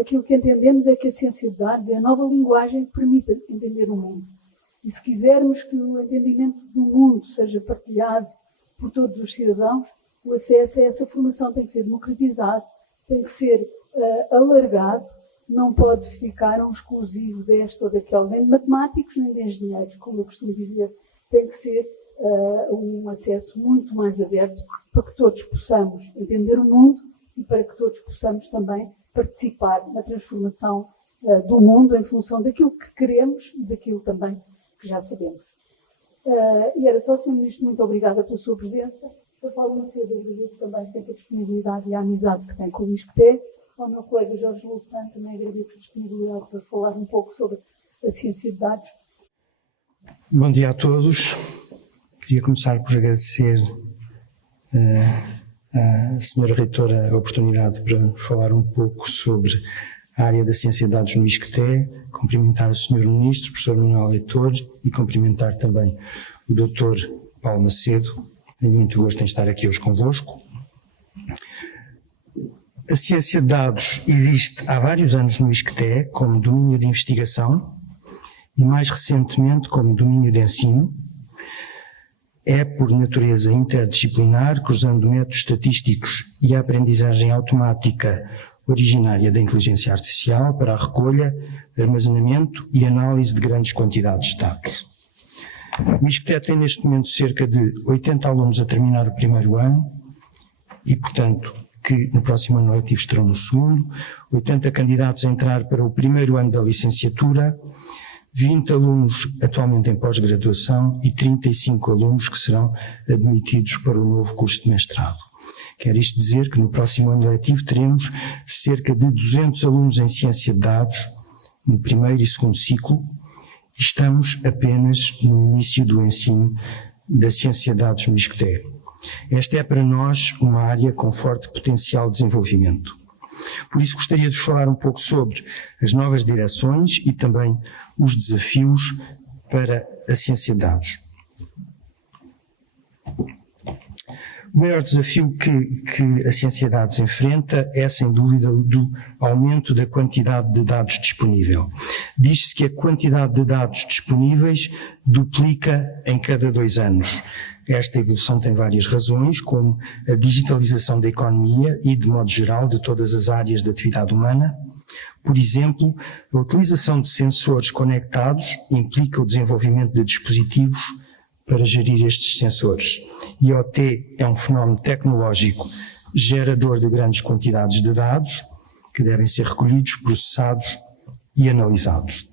aquilo que entendemos é que a ciência de dados é a nova linguagem que permite entender o mundo. E se quisermos que o entendimento do mundo seja partilhado por todos os cidadãos, o acesso a essa formação tem que ser democratizado, tem que ser alargado, não pode ficar um exclusivo deste ou daquele, nem de matemáticos, nem de engenheiros, como eu costumo dizer. Tem que ser um acesso muito mais aberto para que todos possamos entender o mundo e para que todos possamos também participar na transformação do mundo em função daquilo que queremos e daquilo também que já sabemos. E era só, Sr. Ministro, muito obrigada pela sua presença. Sr. Paulo Macedo, agradeço também sempre a disponibilidade e a amizade que tem com o ISCTE. Ao meu colega Jorge Louçã também agradeço a disponibilidade para falar um pouco sobre a ciência de dados. Bom dia a todos. Queria começar por agradecer à Sra. Reitora a oportunidade para falar um pouco sobre a área da ciência de dados no ISCTE, cumprimentar o Sr. Ministro, professor Manuel Leitor, e cumprimentar também o Dr. Paulo Macedo. Tenho muito gosto em estar aqui hoje convosco. A ciência de dados existe há vários anos no ISCTE como domínio de investigação e mais recentemente como domínio de ensino. É por natureza interdisciplinar, cruzando métodos estatísticos e a aprendizagem automática originária da inteligência artificial para a recolha, armazenamento e análise de grandes quantidades de dados. O ISCTE tem neste momento cerca de 80 alunos a terminar o primeiro ano e, portanto, que no próximo ano letivo estarão no segundo, 80 candidatos a entrar para o primeiro ano da licenciatura, 20 alunos atualmente em pós-graduação e 35 alunos que serão admitidos para o novo curso de mestrado. Quer isto dizer que no próximo ano letivo teremos cerca de 200 alunos em ciência de dados no primeiro e segundo ciclo e estamos apenas no início do ensino da ciência de dados no ISCTE. Esta é para nós uma área com forte potencial de desenvolvimento. Por isso gostaria de vos falar um pouco sobre as novas direções e também os desafios para a ciência de dados. O maior desafio que a ciência de dados enfrenta é, sem dúvida, o do aumento da quantidade de dados disponível. Diz-se que a quantidade de dados disponíveis duplica em cada 2 anos. Esta evolução tem várias razões, como a digitalização da economia e, de modo geral, de todas as áreas da atividade humana. Por exemplo, a utilização de sensores conectados implica o desenvolvimento de dispositivos para gerir estes sensores. IoT é um fenómeno tecnológico gerador de grandes quantidades de dados que devem ser recolhidos, processados e analisados.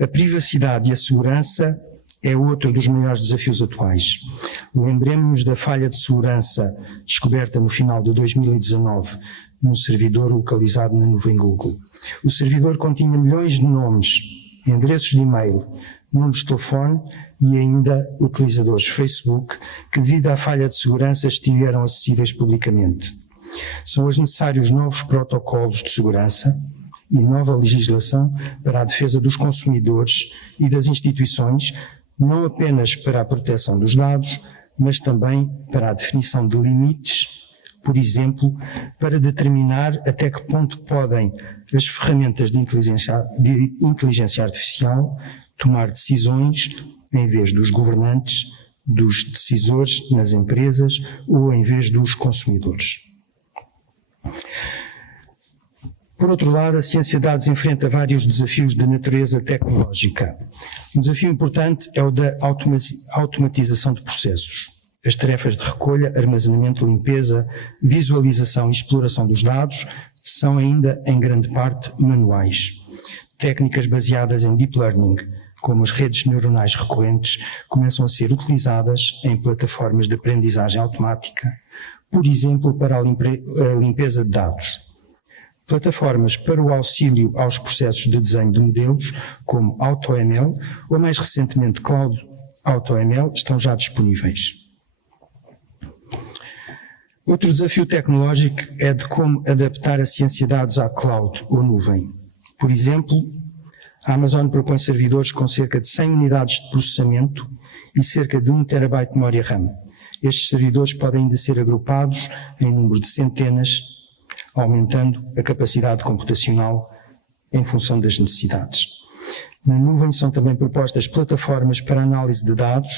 A privacidade e a segurança é outro dos maiores desafios atuais. Lembremos-nos da falha de segurança descoberta no final de 2019 num servidor localizado na nuvem Google. O servidor continha milhões de nomes, endereços de e-mail, números de telefone e ainda utilizadores Facebook que, devido à falha de segurança, estiveram acessíveis publicamente. São hoje necessários novos protocolos de segurança e nova legislação para a defesa dos consumidores e das instituições, não apenas para a proteção dos dados, mas também para a definição de limites, por exemplo, para determinar até que ponto podem as ferramentas de inteligência artificial tomar decisões em vez dos governantes, dos decisores nas empresas ou em vez dos consumidores. Por outro lado, a ciência de dados enfrenta vários desafios de natureza tecnológica. Um desafio importante é o da automatização de processos. As tarefas de recolha, armazenamento, limpeza, visualização e exploração dos dados são ainda, em grande parte, manuais. Técnicas baseadas em deep learning, como as redes neuronais recorrentes, começam a ser utilizadas em plataformas de aprendizagem automática, por exemplo, para a limpeza de dados. Plataformas para o auxílio aos processos de desenho de modelos, como AutoML ou mais recentemente Cloud AutoML, estão já disponíveis. Outro desafio tecnológico é de como adaptar a ciência de dados à cloud ou nuvem. Por exemplo, a Amazon propõe servidores com cerca de 100 unidades de processamento e cerca de 1 terabyte de memória RAM. Estes servidores podem ainda ser agrupados em número de centenas, aumentando a capacidade computacional em função das necessidades. Na nuvem são também propostas plataformas para análise de dados,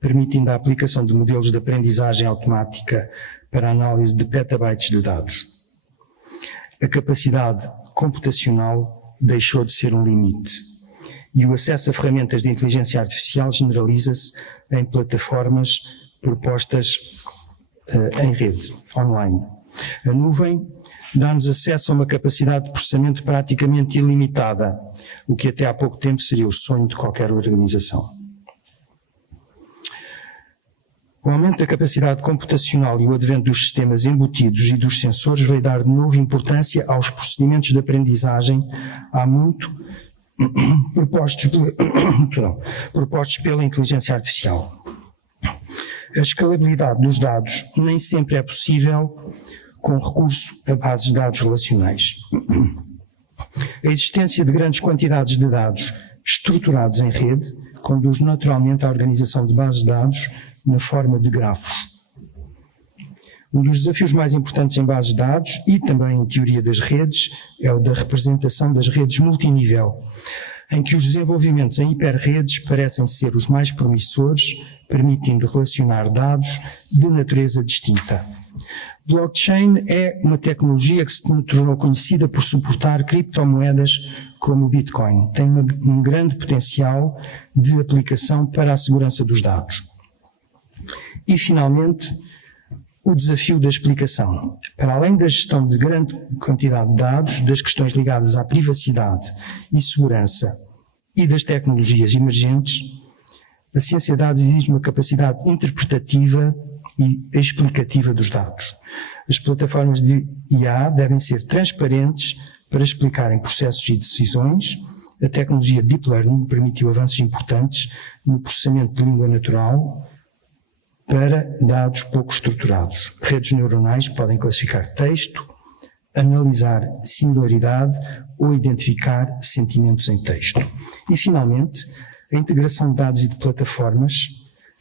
permitindo a aplicação de modelos de aprendizagem automática para análise de petabytes de dados. A capacidade computacional deixou de ser um limite e o acesso a ferramentas de inteligência artificial generaliza-se em plataformas propostas em rede, online. A nuvem dá-nos acesso a uma capacidade de processamento praticamente ilimitada, o que até há pouco tempo seria o sonho de qualquer organização. O aumento da capacidade computacional e o advento dos sistemas embutidos e dos sensores veio dar de novo importância aos procedimentos de aprendizagem há muito propostos pela inteligência artificial. A escalabilidade dos dados nem sempre é possível com recurso a bases de dados relacionais. A existência de grandes quantidades de dados estruturados em rede conduz naturalmente à organização de bases de dados na forma de grafos. Um dos desafios mais importantes em bases de dados e também em teoria das redes é o da representação das redes multinível, em que os desenvolvimentos em hiperredes parecem ser os mais promissores, permitindo relacionar dados de natureza distinta. Blockchain é uma tecnologia que se tornou conhecida por suportar criptomoedas como o Bitcoin. Tem um grande potencial de aplicação para a segurança dos dados. E, finalmente, o desafio da explicação. Para além da gestão de grande quantidade de dados, das questões ligadas à privacidade e segurança e das tecnologias emergentes, a ciência de dados exige uma capacidade interpretativa e explicativa dos dados. As plataformas de IA devem ser transparentes para explicarem processos e decisões. A tecnologia Deep Learning permitiu avanços importantes no processamento de língua natural para dados pouco estruturados. Redes neuronais podem classificar texto, analisar singularidade ou identificar sentimentos em texto. E, finalmente, a integração de dados e de plataformas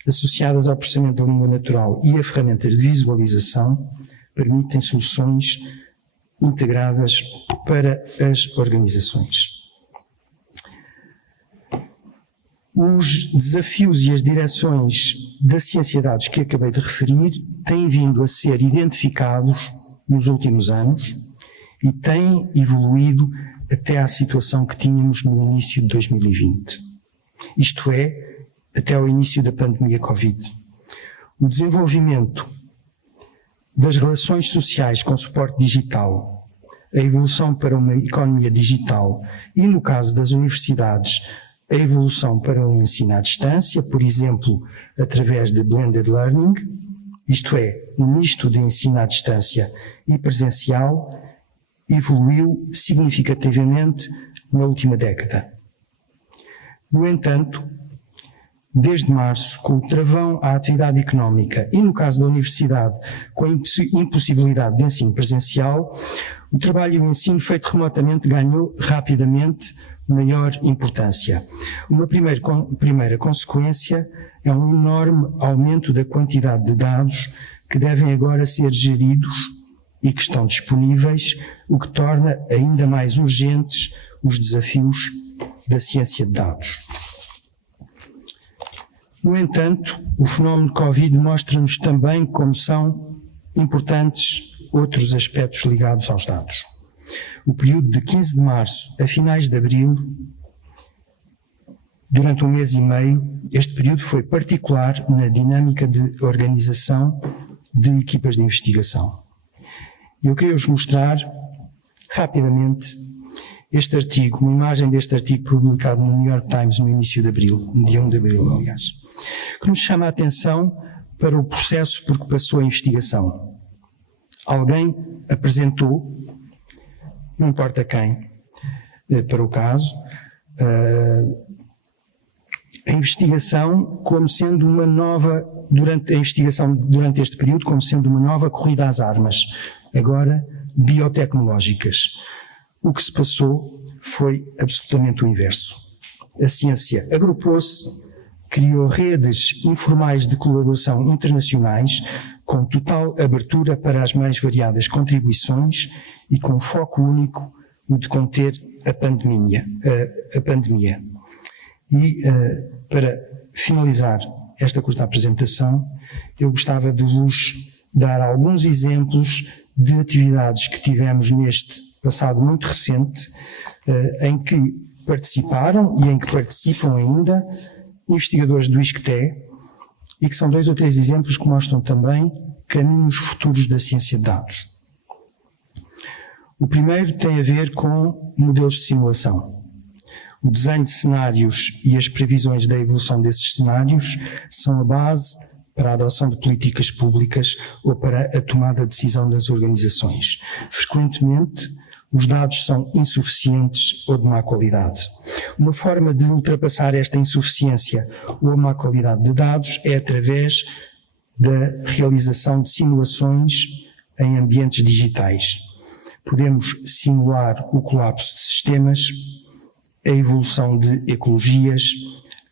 associadas ao processamento da língua natural e a ferramentas de visualização permitem soluções integradas para as organizações. Os desafios e as direções da ciência de dados que acabei de referir têm vindo a ser identificados nos últimos anos e têm evoluído até à situação que tínhamos no início de 2020. Isto é, até ao início da pandemia Covid. O desenvolvimento das relações sociais com suporte digital, a evolução para uma economia digital e, no caso das universidades, a evolução para o ensino à distância, por exemplo, através de blended learning, isto é, um misto de ensino à distância e presencial, evoluiu significativamente na última década. No entanto, desde março, com o travão à atividade económica e, no caso da universidade, com a impossibilidade de ensino presencial, o trabalho e o ensino feito remotamente ganhou rapidamente maior importância. Uma primeira consequência é um enorme aumento da quantidade de dados que devem agora ser geridos e que estão disponíveis, o que torna ainda mais urgentes os desafios da ciência de dados. No entanto, o fenómeno Covid mostra-nos também como são importantes outros aspectos ligados aos dados. O período de 15 de março a finais de abril, durante um mês e meio, este período foi particular na dinâmica de organização de equipas de investigação. Eu queria-vos mostrar rapidamente este artigo, uma imagem deste artigo publicado no New York Times no início de abril, no dia 1 de abril, aliás, que nos chama a atenção para o processo por que passou a investigação. Alguém apresentou, não importa quem, para o caso, a investigação como sendo uma nova, durante este período, como sendo uma nova corrida às armas, agora biotecnológicas. O que se passou foi absolutamente o inverso. A ciência agrupou-se, criou redes informais de colaboração internacionais com total abertura para as mais variadas contribuições e com foco único, o de conter a pandemia. E, para finalizar esta curta apresentação, eu gostava de vos dar alguns exemplos de atividades que tivemos neste passado muito recente, em que participaram e em que participam ainda investigadores do ISCTE, e que são 2 ou 3 exemplos que mostram também caminhos futuros da ciência de dados. O primeiro tem a ver com modelos de simulação. O desenho de cenários e as previsões da evolução desses cenários são a base para a adoção de políticas públicas ou para a tomada de decisão das organizações. Frequentemente, os dados são insuficientes ou de má qualidade. Uma forma de ultrapassar esta insuficiência ou a má qualidade de dados é através da realização de simulações em ambientes digitais. Podemos simular o colapso de sistemas, a evolução de ecologias,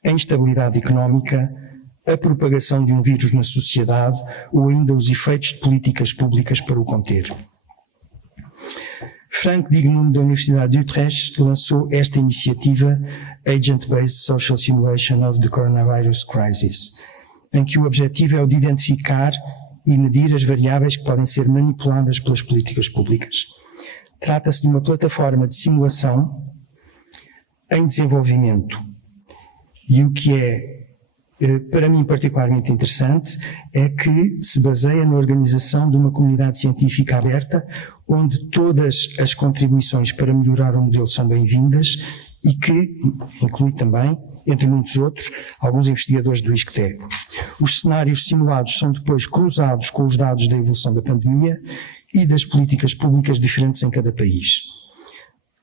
a instabilidade económica, a propagação de um vírus na sociedade ou ainda os efeitos de políticas públicas para o conter. Frank Dignum, da Universidade de Utrecht, lançou esta iniciativa Agent-Based Social Simulation of the Coronavirus Crisis, em que o objetivo é o de identificar e medir as variáveis que podem ser manipuladas pelas políticas públicas. Trata-se de uma plataforma de simulação em desenvolvimento. E o que é, para mim, particularmente interessante é que se baseia na organização de uma comunidade científica aberta, onde todas as contribuições para melhorar o modelo são bem-vindas e que inclui também, entre muitos outros, alguns investigadores do ISCTE. Os cenários simulados são depois cruzados com os dados da evolução da pandemia e das políticas públicas diferentes em cada país.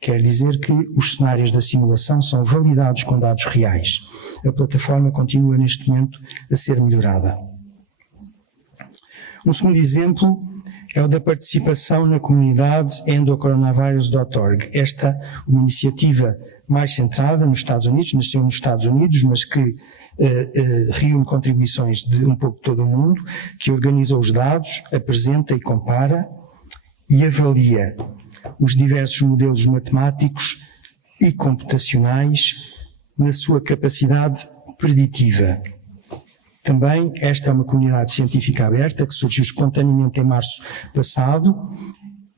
Quer dizer que os cenários da simulação são validados com dados reais. A plataforma continua neste momento a ser melhorada. Um segundo exemplo é o da participação na comunidade endocoronavirus.org. Esta uma iniciativa mais centrada nos Estados Unidos, nasceu nos Estados Unidos, mas que reúne contribuições de um pouco todo o mundo, que organiza os dados, apresenta e compara e avalia os diversos modelos matemáticos e computacionais na sua capacidade preditiva. Também esta é uma comunidade científica aberta que surgiu espontaneamente em março passado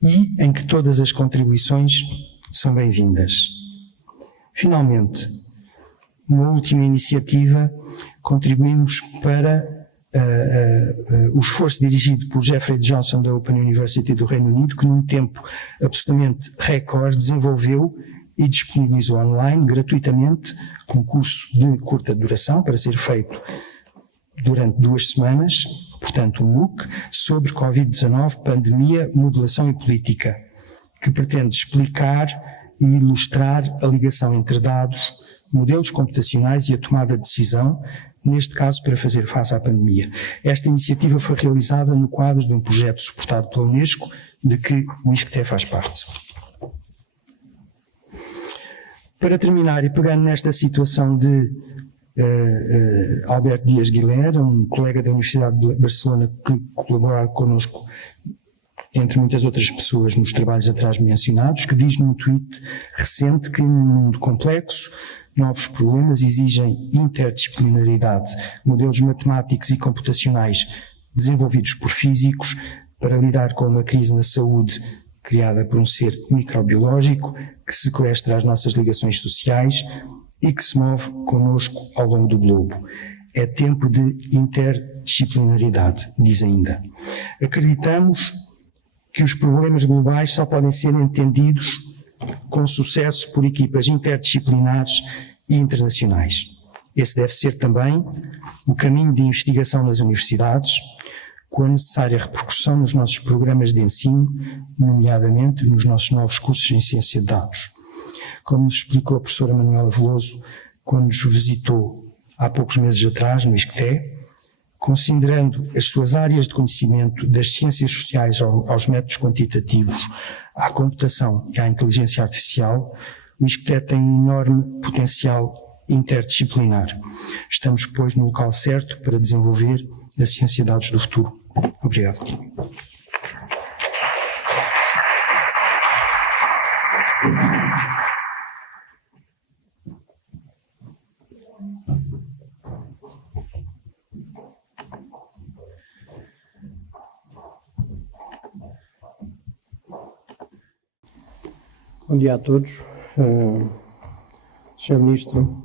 e em que todas as contribuições são bem-vindas. Finalmente, uma última iniciativa, contribuímos para o esforço dirigido por Jeffrey Johnson da Open University do Reino Unido, que num tempo absolutamente recorde desenvolveu e disponibilizou online gratuitamente um curso de curta duração para ser feito durante 2 semanas, portanto um MOOC, sobre Covid-19, pandemia, modelação e política, que pretende explicar e ilustrar a ligação entre dados, modelos computacionais e a tomada de decisão, neste caso para fazer face à pandemia. Esta iniciativa foi realizada no quadro de um projeto suportado pela Unesco, de que o ISCTE faz parte. Para terminar, e pegando nesta situação de Alberto Dias Guilherme, um colega da Universidade de Barcelona que colabora connosco, entre muitas outras pessoas, nos trabalhos atrás mencionados, que diz num tweet recente que num mundo complexo, novos problemas exigem interdisciplinaridade, modelos matemáticos e computacionais desenvolvidos por físicos para lidar com uma crise na saúde criada por um ser microbiológico que sequestra as nossas ligações sociais e que se move connosco ao longo do globo. É tempo de interdisciplinaridade, diz ainda. Acreditamos que os problemas globais só podem ser entendidos com sucesso por equipas interdisciplinares e internacionais. Esse deve ser também o caminho de investigação nas universidades, com a necessária repercussão nos nossos programas de ensino, nomeadamente nos nossos novos cursos em ciência de dados. Como nos explicou a professora Manuela Veloso quando nos visitou há poucos meses atrás no ISCTE, considerando as suas áreas de conhecimento das ciências sociais aos métodos quantitativos, à computação e à inteligência artificial, o ISCTE tem um enorme potencial interdisciplinar. Estamos, pois, no local certo para desenvolver a ciência de dados do futuro. Obrigado. Bom dia a todos. Sr. Ministro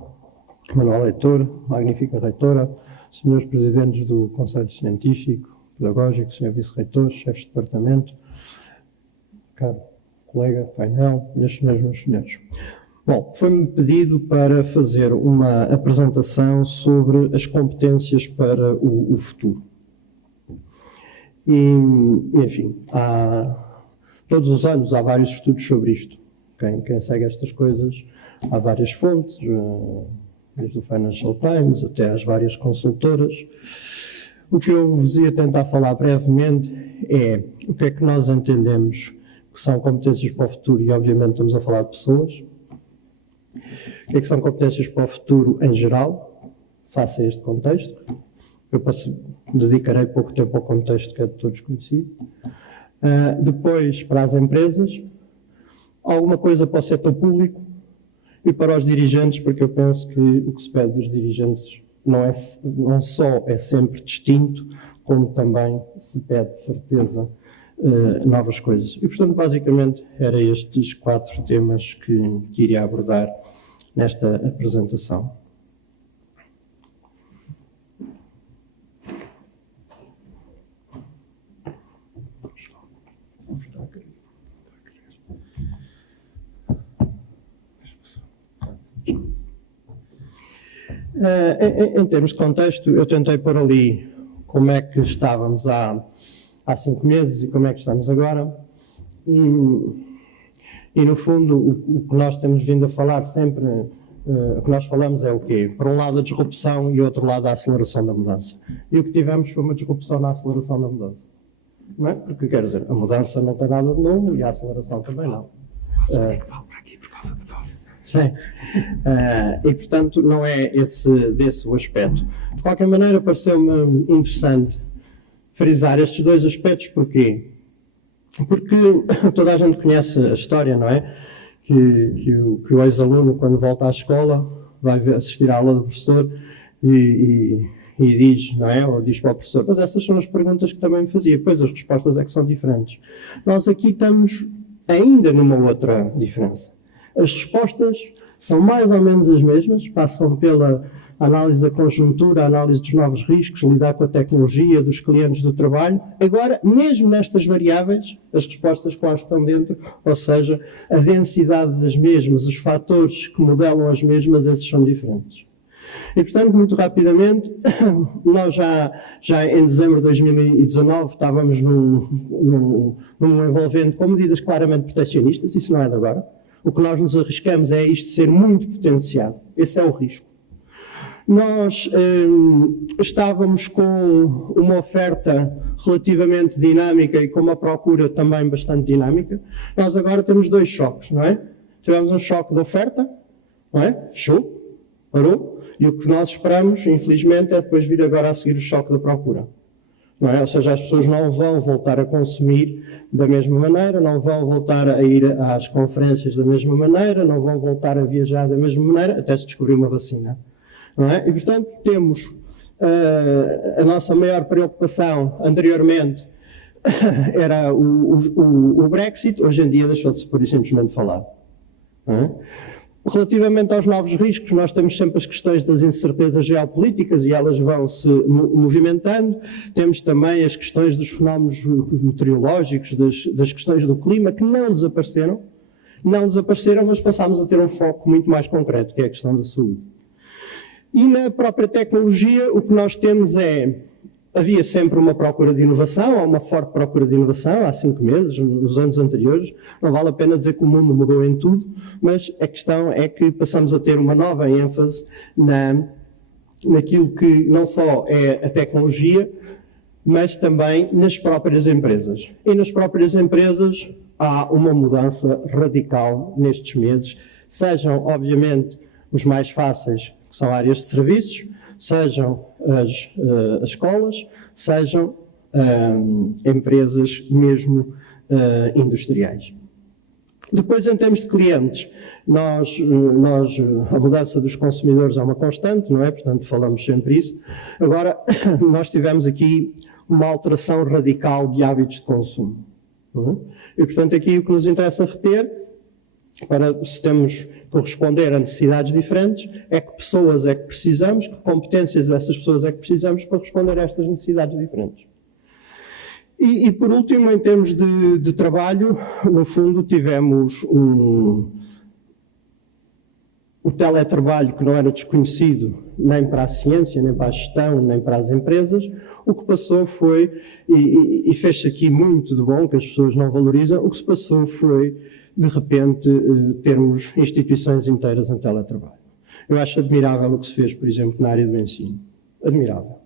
Manuel Leitor, magnífica Reitora, Srs. Presidentes do Conselho Científico, Pedagógico, Sr. Vice-Reitor, Chefes de Departamento, caro colega, painel, minhas senhoras e meus senhores. Bom, foi-me pedido para fazer uma apresentação sobre as competências para o futuro. E, enfim, todos os anos há vários estudos sobre isto. Quem segue estas coisas, há várias fontes, desde o Financial Times até às várias consultoras. O que eu vos ia tentar falar brevemente é o que é que nós entendemos que são competências para o futuro, e obviamente estamos a falar de pessoas. O que é que são competências para o futuro em geral, face a este contexto. Eu dedicarei pouco tempo ao contexto que é de todos conhecido. Depois, para as empresas, alguma coisa para o setor público e para os dirigentes, porque eu penso que o que se pede dos dirigentes não só é sempre distinto, como também se pede, de certeza, novas coisas. E, portanto, basicamente, eram estes 4 temas que iria abordar nesta apresentação. Em termos de contexto, eu tentei pôr ali como é que estávamos há 5 meses e como é que estamos agora. E no fundo, o que nós temos vindo a falar sempre, o que nós falamos é o quê? Por um lado a disrupção e outro lado a aceleração da mudança. E o que tivemos foi uma disrupção na aceleração da mudança. Não é? Porque, quer dizer, a mudança não tem nada de novo e a aceleração também não. Sim. E, portanto, não é desse o aspecto. De qualquer maneira, pareceu-me interessante frisar estes 2 aspectos. Porquê? Porque toda a gente conhece a história, não é? Que o ex-aluno, quando volta à escola, vai assistir à aula do professor e diz, não é? Ou diz para o professor, mas essas são as perguntas que também me fazia. Pois as respostas é que são diferentes. Nós aqui estamos ainda numa outra diferença. As respostas são mais ou menos as mesmas, passam pela análise da conjuntura, análise dos novos riscos, lidar com a tecnologia, dos clientes do trabalho. Agora, mesmo nestas variáveis, as respostas que lá estão dentro, ou seja, a densidade das mesmas, os fatores que modelam as mesmas, esses são diferentes. E, portanto, muito rapidamente, nós já em dezembro de 2019 estávamos num envolvente com medidas claramente proteccionistas, isso não é de agora. O que nós nos arriscamos é isto ser muito potenciado. Esse é o risco. Nós estávamos com uma oferta relativamente dinâmica e com uma procura também bastante dinâmica. Nós agora temos 2 choques, não é? Tivemos um choque de oferta, não é? Fechou, parou. E o que nós esperamos, infelizmente, é depois vir agora a seguir o choque da procura. Não é? Ou seja, as pessoas não vão voltar a consumir da mesma maneira, não vão voltar a ir às conferências da mesma maneira, não vão voltar a viajar da mesma maneira, até se descobrir uma vacina. Não é? E, portanto, temos a nossa maior preocupação anteriormente era o Brexit, hoje em dia deixou-se por simplesmente falar. Não é? Relativamente aos novos riscos, nós temos sempre as questões das incertezas geopolíticas e elas vão se movimentando. Temos também as questões dos fenómenos meteorológicos, das questões do clima, que não desapareceram. Não desapareceram, mas passámos a ter um foco muito mais concreto, que é a questão da saúde. E na própria tecnologia, o que nós temos havia sempre uma procura de inovação, há uma forte procura de inovação, há 5 meses, nos anos anteriores. Não vale a pena dizer que o mundo mudou em tudo, mas a questão é que passamos a ter uma nova ênfase naquilo que não só é a tecnologia, mas também nas próprias empresas. E nas próprias empresas há uma mudança radical nestes meses, sejam, obviamente, os mais fáceis, que são áreas de serviços, sejam as escolas, sejam empresas mesmo industriais. Depois, em termos de clientes, a mudança dos consumidores é uma constante, não é? Portanto, falamos sempre isso. Agora, nós tivemos aqui uma alteração radical de hábitos de consumo. Não é? E, portanto, aqui o que nos interessa reter, para se temos que corresponder a necessidades diferentes, é que pessoas é que precisamos, que competências dessas pessoas é que precisamos para responder a estas necessidades diferentes. E por último, em termos de trabalho, no fundo tivemos o teletrabalho, que não era desconhecido nem para a ciência, nem para a gestão, nem para as empresas. O que passou foi, e fez-se aqui muito de bom, que as pessoas não valorizam, o que se passou foi, de repente, termos instituições inteiras em teletrabalho. Eu acho admirável o que se fez, por exemplo, na área do ensino. Admirável.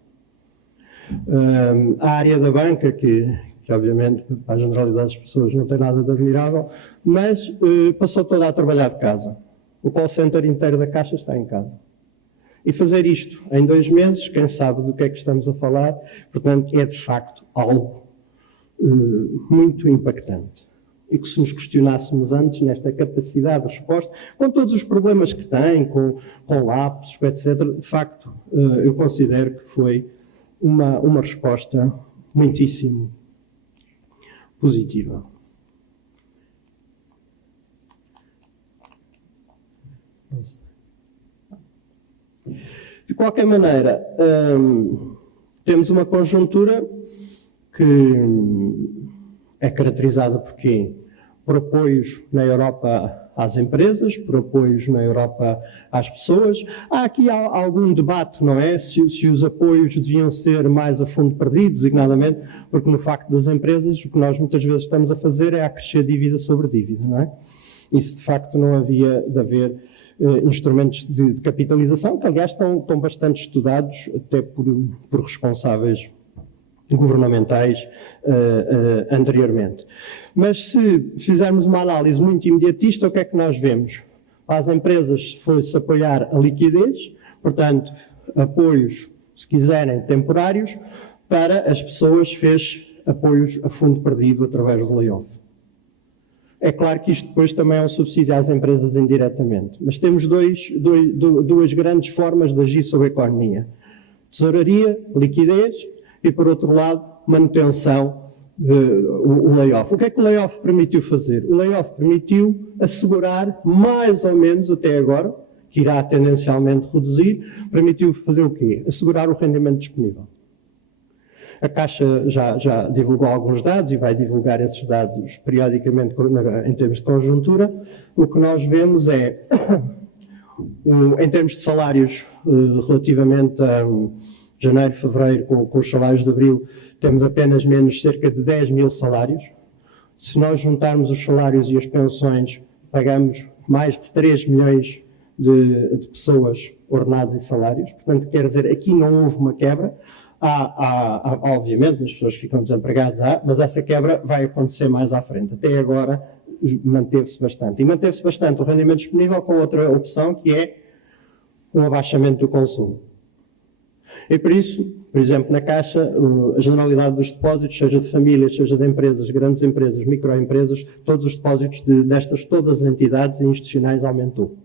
A área da banca, que obviamente para a generalidade das pessoas não tem nada de admirável, mas passou toda a trabalhar de casa. O call center inteiro da Caixa está em casa. E fazer isto em 2 meses, quem sabe do que é que estamos a falar, portanto, é de facto algo muito impactante. E que se nos questionássemos antes nesta capacidade de resposta, com todos os problemas que tem, com lapsos, etc., de facto, eu considero que foi uma resposta muitíssimo positiva. De qualquer maneira, temos uma conjuntura que é caracterizada por quê? Por apoios na Europa às empresas, por apoios na Europa às pessoas. Há aqui algum debate, não é? Se os apoios deviam ser mais a fundo perdido, designadamente, porque no facto das empresas, o que nós muitas vezes estamos a fazer é acrescer dívida sobre dívida, não é? E se de facto não havia de haver instrumentos de capitalização, que aliás estão bastante estudados até por responsáveis governamentais anteriormente. Mas se fizermos uma análise muito imediatista, o que é que nós vemos? Para as empresas foi-se apoiar a liquidez, portanto, apoios, se quiserem, temporários, para as pessoas fez apoios a fundo perdido através do layoff. É claro que isto depois também é um subsídio às empresas indiretamente, mas temos duas grandes formas de agir sobre a economia. Tesouraria, liquidez, e por outro lado, manutenção, o layoff. O que é que o layoff permitiu fazer? O layoff permitiu assegurar, mais ou menos até agora, que irá tendencialmente reduzir, permitiu fazer o quê? Assegurar o rendimento disponível. A Caixa já divulgou alguns dados e vai divulgar esses dados periodicamente em termos de conjuntura. O que nós vemos é, em termos de salários, relativamente a janeiro, fevereiro, com os salários de abril, temos apenas menos cerca de 10 mil salários. Se nós juntarmos os salários e as pensões, pagamos mais de 3 milhões de pessoas ordenadas e salários. Portanto, quer dizer, aqui não houve uma quebra. Há obviamente, as pessoas ficam desempregadas, mas essa quebra vai acontecer mais à frente. Até agora manteve-se bastante. E manteve-se bastante o rendimento disponível com outra opção, que é um abaixamento do consumo. E por isso, por exemplo, na Caixa, a generalidade dos depósitos, seja de famílias, seja de empresas, grandes empresas, microempresas, todos os depósitos destas todas as entidades institucionais aumentou.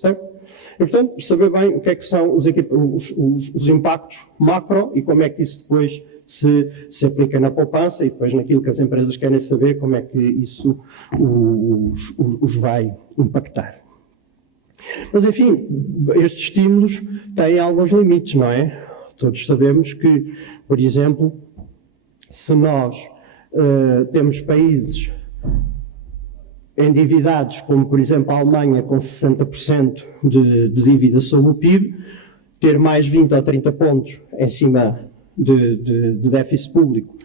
Certo? E, portanto, saber bem o que é que são os impactos macro e como é que isso depois se aplica na poupança e depois naquilo que as empresas querem saber, como é que isso os vai impactar. Mas, enfim, estes estímulos têm alguns limites, não é? Todos sabemos que, por exemplo, se nós temos países endividados, como por exemplo a Alemanha, com 60% de dívida sobre o PIB, ter mais 20 ou 30 pontos em cima de déficit público,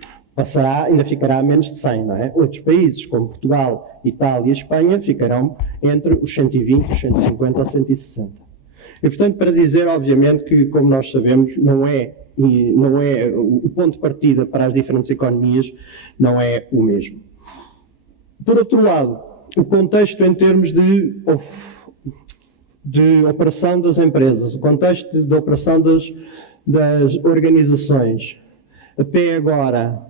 ainda ficará a menos de 100, não é? Outros países, como Portugal, Itália e Espanha, ficarão entre os 120, os 150 ou 160. E, portanto, para dizer, obviamente, que, como nós sabemos, não é o ponto de partida para as diferentes economias não é o mesmo. Por outro lado, o contexto em termos de operação das empresas, o contexto de operação das organizações, Até agora,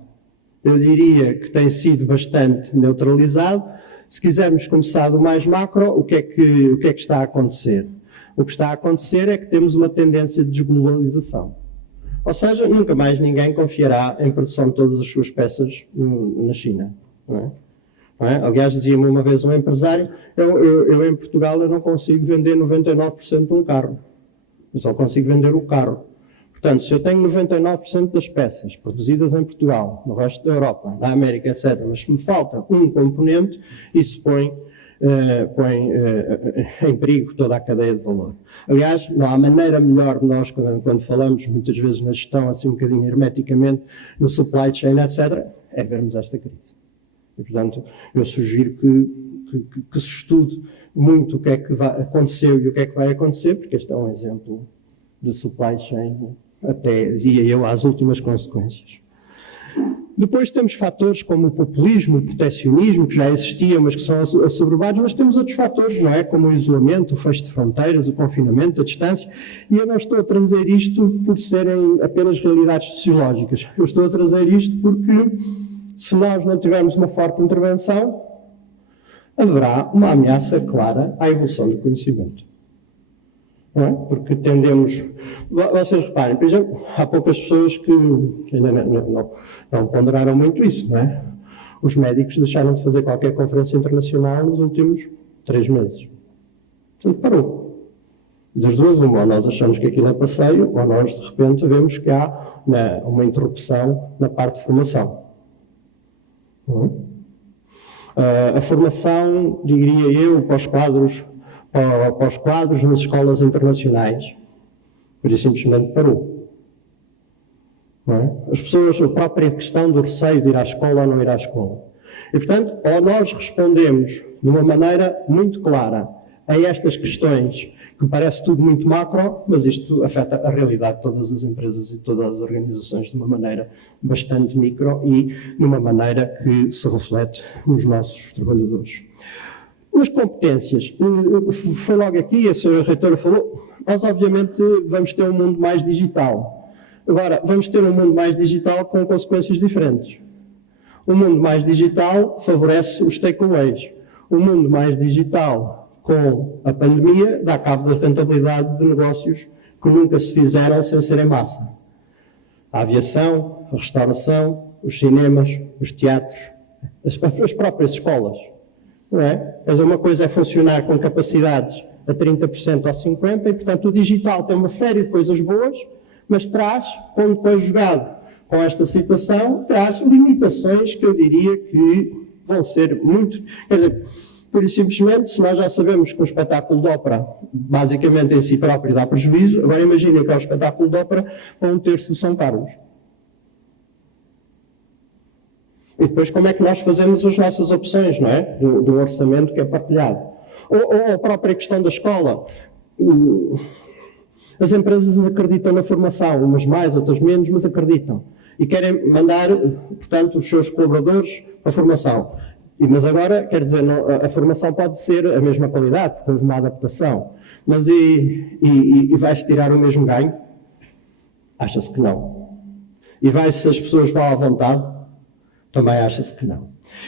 eu diria que tem sido bastante neutralizado. Se quisermos começar do mais macro, o que é que está a acontecer? O que está a acontecer é que temos uma tendência de desglobalização. Ou seja, nunca mais ninguém confiará em produção de todas as suas peças na China. Não é? Não é? Aliás, dizia-me uma vez um empresário, eu em Portugal eu não consigo vender 99% de um carro. Eu só consigo vender o carro. Portanto, se eu tenho 99% das peças produzidas em Portugal, no resto da Europa, na América, etc., mas se me falta um componente, isso põe em perigo toda a cadeia de valor. Aliás, não há maneira melhor de nós, quando falamos muitas vezes na gestão, assim um bocadinho hermeticamente, no supply chain, etc., é vermos esta crise. E, portanto, eu sugiro que se estude muito o que é que aconteceu e o que é que vai acontecer, porque este é um exemplo de supply chain, até, dizia eu, às últimas consequências. Depois temos fatores como o populismo, o proteccionismo, que já existiam, mas que são assoberbados, mas temos outros fatores, não é? Como o isolamento, o fecho de fronteiras, o confinamento, a distância, e eu não estou a trazer isto por serem apenas realidades sociológicas. Eu estou a trazer isto porque, se nós não tivermos uma forte intervenção, haverá uma ameaça clara à evolução do conhecimento. Não é? Porque tendemos... Vocês reparem, por exemplo, há poucas pessoas que ainda não ponderaram muito isso, não é? Os médicos deixaram de fazer qualquer conferência internacional nos últimos 3 meses. Portanto, parou. Das duas, uma, ou nós achamos que aquilo é passeio, ou nós, de repente, vemos que há uma interrupção na parte de formação. Não é? A formação, diria eu, para os quadros nas escolas internacionais, por isso simplesmente parou. Não é? As pessoas, a própria questão do receio de ir à escola ou não ir à escola. E, portanto, ou nós respondemos de uma maneira muito clara a estas questões, que parece tudo muito macro, mas isto afeta a realidade de todas as empresas e todas as organizações de uma maneira bastante micro e de uma maneira que se reflete nos nossos trabalhadores. Nas competências, foi logo aqui, a senhora reitora falou, nós obviamente vamos ter um mundo mais digital. Agora, vamos ter um mundo mais digital com consequências diferentes. O mundo mais digital favorece os takeaways. O mundo mais digital, com a pandemia, dá cabo da rentabilidade de negócios que nunca se fizeram sem ser em massa. A aviação, a restauração, os cinemas, os teatros, as próprias escolas. Não é? Mas uma coisa é funcionar com capacidades a 30% ou 50%, e, portanto, o digital tem uma série de coisas boas, mas traz, quando conjugado com esta situação, traz limitações que eu diria que vão ser muito... Quer dizer, por isso, simplesmente, se nós já sabemos que um espetáculo de ópera, basicamente em si próprio, dá prejuízo, agora imaginem que é um espetáculo de ópera para 1/3 de São Carlos. E depois como é que nós fazemos as nossas opções, não é? Do orçamento que é partilhado. Ou a própria questão da escola. As empresas acreditam na formação, umas mais, outras menos, mas acreditam. E querem mandar, portanto, os seus colaboradores para a formação. Mas agora, quer dizer, a formação pode ser a mesma qualidade, porque houve uma adaptação. Mas e vai-se tirar o mesmo ganho? Acha-se que não. E vai-se as pessoas vão à vontade? Também acha-se que não.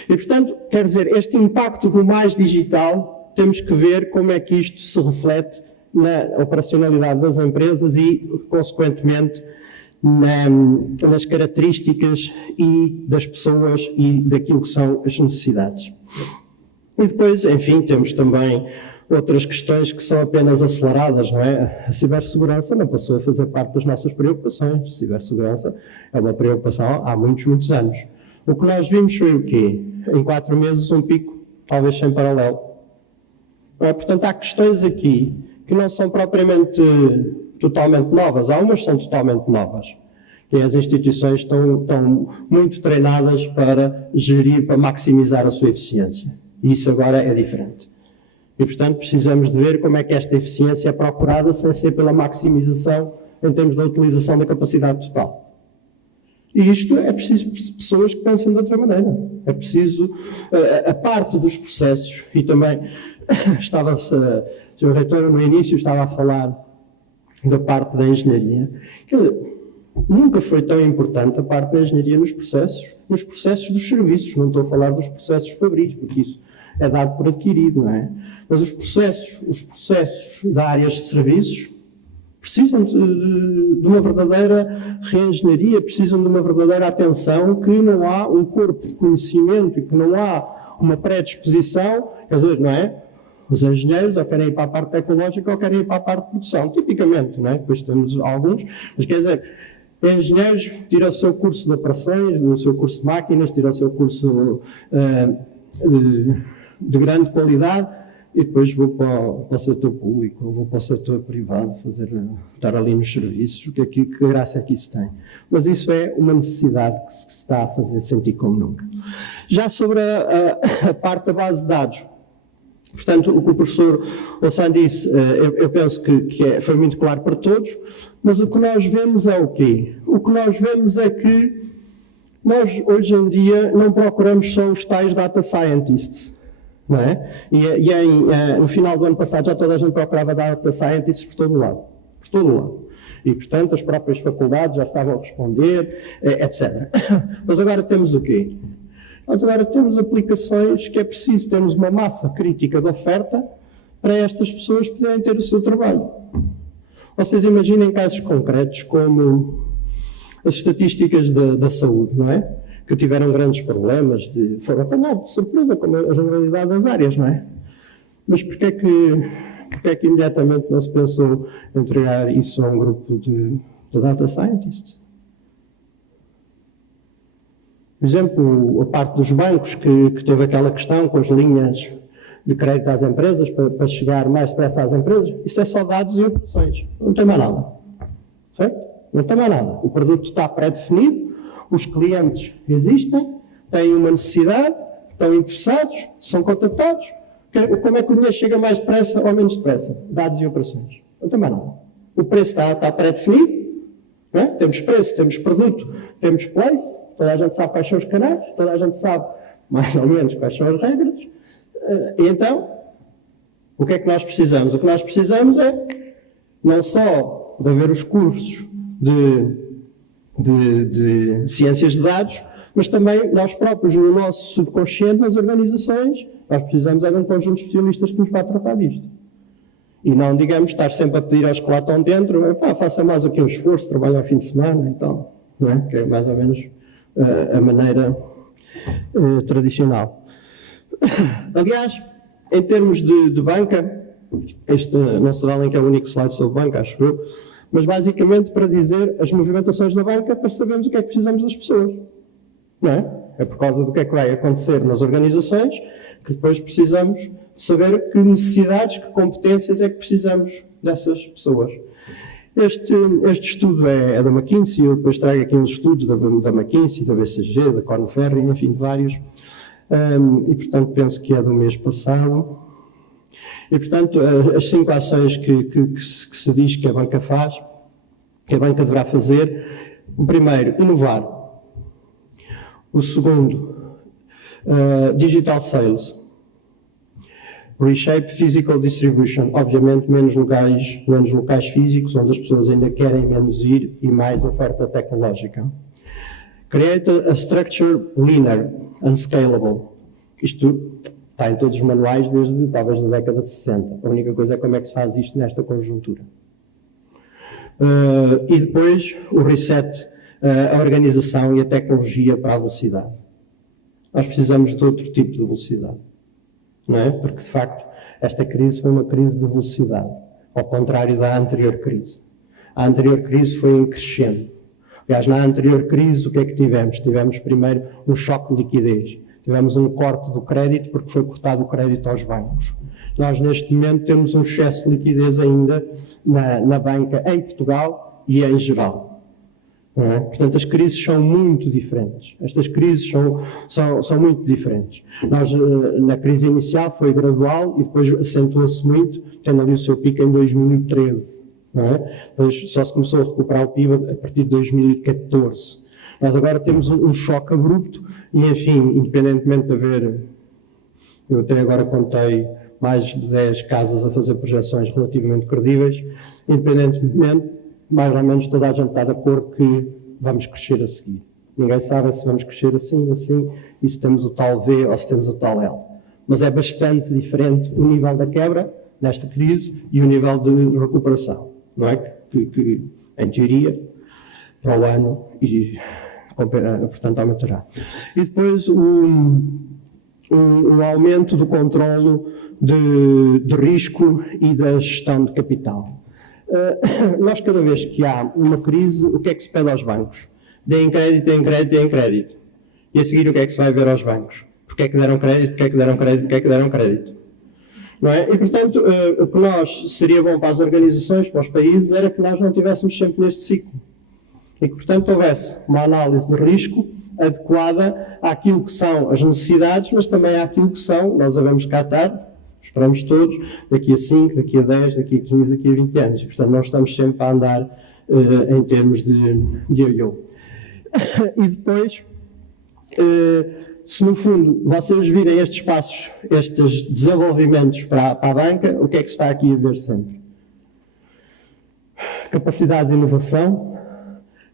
E, portanto, quer dizer, este impacto do mais digital, temos que ver como é que isto se reflete na operacionalidade das empresas e, consequentemente, nas características e das pessoas e daquilo que são as necessidades. E depois, enfim, temos também outras questões que são apenas aceleradas, não é? A cibersegurança não passou a fazer parte das nossas preocupações. A cibersegurança é uma preocupação há muitos, muitos anos. O que nós vimos foi o quê? Em 4 meses, um pico, talvez sem paralelo. Portanto, há questões aqui que não são propriamente totalmente novas. Há umas que são totalmente novas. Que as instituições estão muito treinadas para gerir, para maximizar a sua eficiência. E isso agora é diferente. E, portanto, precisamos de ver como é que esta eficiência é procurada sem ser pela maximização em termos da utilização da capacidade total. E isto é preciso pessoas que pensem de outra maneira. É preciso a parte dos processos, e também a senhora reitora no início estava a falar da parte da engenharia. Quer dizer, Nunca foi tão importante a parte da engenharia nos processos dos serviços. Não estou a falar dos processos fabris, porque isso é dado por adquirido, não é? Mas os processos da área de serviços precisam de uma verdadeira reengenharia, precisam de uma verdadeira atenção, que não há um corpo de conhecimento e que não há uma predisposição, quer dizer, não é? Os engenheiros ou querem ir para a parte tecnológica ou querem ir para a parte de produção, tipicamente, não é? Depois temos alguns, mas quer dizer, engenheiros tiram o seu curso de operações, o seu curso de máquinas, tiram o seu curso de grande qualidade, e depois vou para o setor público, ou vou para o setor privado, estar ali nos serviços, que graça é que isso tem. Mas isso é uma necessidade que se está a fazer sentir como nunca. Já sobre a parte da base de dados, portanto, o que o professor Ossan disse, eu penso que foi muito claro para todos, mas o que nós vemos é o quê? O que nós vemos é que nós, hoje em dia, não procuramos só os tais data scientists, não é? No final do ano passado já toda a gente procurava data scientists por todo o lado. Por todo o lado. E, portanto, as próprias faculdades já estavam a responder, etc. Mas agora temos o quê? Nós agora temos aplicações que é preciso termos uma massa crítica de oferta para estas pessoas poderem ter o seu trabalho. Vocês imaginem casos concretos como as estatísticas da saúde, não é? Que tiveram grandes problemas, foram apanhados de surpresa, como a generalidade das áreas, não é? Mas porquê é que imediatamente não se pensou em entregar isso a um grupo de data scientists? Por exemplo, a parte dos bancos, que teve aquela questão com as linhas de crédito às empresas, para chegar mais depressa às empresas, isso é só dados e operações. Não tem mais nada. Certo? Não tem mais nada. O produto está pré-definido, os clientes existem, têm uma necessidade, estão interessados, são contatados. Como é que o dinheiro chega mais depressa ou menos depressa? Dados e operações. Não tem mais nada. O preço está pré-definido, não é? Temos preço, temos produto, temos place, toda a gente sabe quais são os canais, toda a gente sabe mais ou menos quais são as regras. E então, o que é que nós precisamos? O que nós precisamos é não só de haver os cursos de ciências de dados, mas também nós próprios, no nosso subconsciente, nas organizações, nós precisamos é de um conjunto de especialistas que nos vai tratar disto. E não, digamos, estar sempre a pedir aos que lá estão dentro, faça mais aqui um esforço, trabalhe ao fim de semana e tal, não é? Que é mais ou menos a maneira tradicional. Aliás, em termos de banca, este não será nem que é o único slide sobre banca, acho eu, mas basicamente para dizer as movimentações da banca para sabermos o que é que precisamos das pessoas. Não é? É por causa do que é que vai acontecer nas organizações que depois precisamos de saber que necessidades, que competências é que precisamos dessas pessoas. Este estudo é da McKinsey, eu depois trago aqui uns estudos da McKinsey, da BCG, da Korn Ferry, enfim, de vários, e portanto penso que é do mês passado. E portanto, as 5 ações que se diz que a banca faz, que a banca deverá fazer: o primeiro, inovar. O segundo, digital sales. Reshape physical distribution, obviamente menos locais físicos, onde as pessoas ainda querem menos ir, e mais oferta tecnológica. Create a structure leaner and scalable. Isto está em todos os manuais desde talvez da década de 60. A única coisa é como é que se faz isto nesta conjuntura. E depois o reset, a organização e a tecnologia para a velocidade. Nós precisamos de outro tipo de velocidade. Não é? Porque, de facto, esta crise foi uma crise de velocidade, ao contrário da anterior crise. A anterior crise foi em crescendo. Aliás, na anterior crise, o que é que tivemos? Tivemos primeiro um choque de liquidez. Tivemos um corte do crédito, porque foi cortado o crédito aos bancos. Nós, neste momento, temos um excesso de liquidez ainda na banca em Portugal e em geral. Não é? Portanto, as crises são muito diferentes. Estas crises são muito diferentes. Nós, na crise inicial, foi gradual e depois acentuou-se muito, tendo ali o seu pico em 2013. Não é? Depois só se começou a recuperar o PIB a partir de 2014. Nós agora temos um choque abrupto e, enfim, independentemente de haver... Eu até agora contei mais de 10 casas a fazer projeções relativamente credíveis. Independentemente, mais ou menos toda a gente está de acordo que vamos crescer a seguir. Ninguém sabe se vamos crescer assim, e se temos o tal V ou se temos o tal L. Mas é bastante diferente o nível da quebra nesta crise e o nível de recuperação, não é? Que em teoria, para o ano, e portanto aumentará. E depois o aumento do controlo de risco e da gestão de capital. Nós, cada vez que há uma crise, o que é que se pede aos bancos? Deem crédito, deem crédito, deem crédito. E a seguir, o que é que se vai ver aos bancos? Porquê é que deram crédito, porquê é que deram crédito, porquê é que deram crédito? Não é? E, portanto, o que nós seria bom para as organizações, para os países, era que nós não estivéssemos sempre neste ciclo. E que, portanto, houvesse uma análise de risco adequada àquilo que são as necessidades, mas também àquilo que são, nós devemos cá estar, esperamos todos, daqui a 5, daqui a 10, daqui a 15, daqui a 20 anos. E, portanto, nós estamos sempre a andar em termos de yo-yo. E depois, se no fundo vocês virem estes passos, estes desenvolvimentos para a banca, o que é que está aqui a ver sempre? Capacidade de inovação,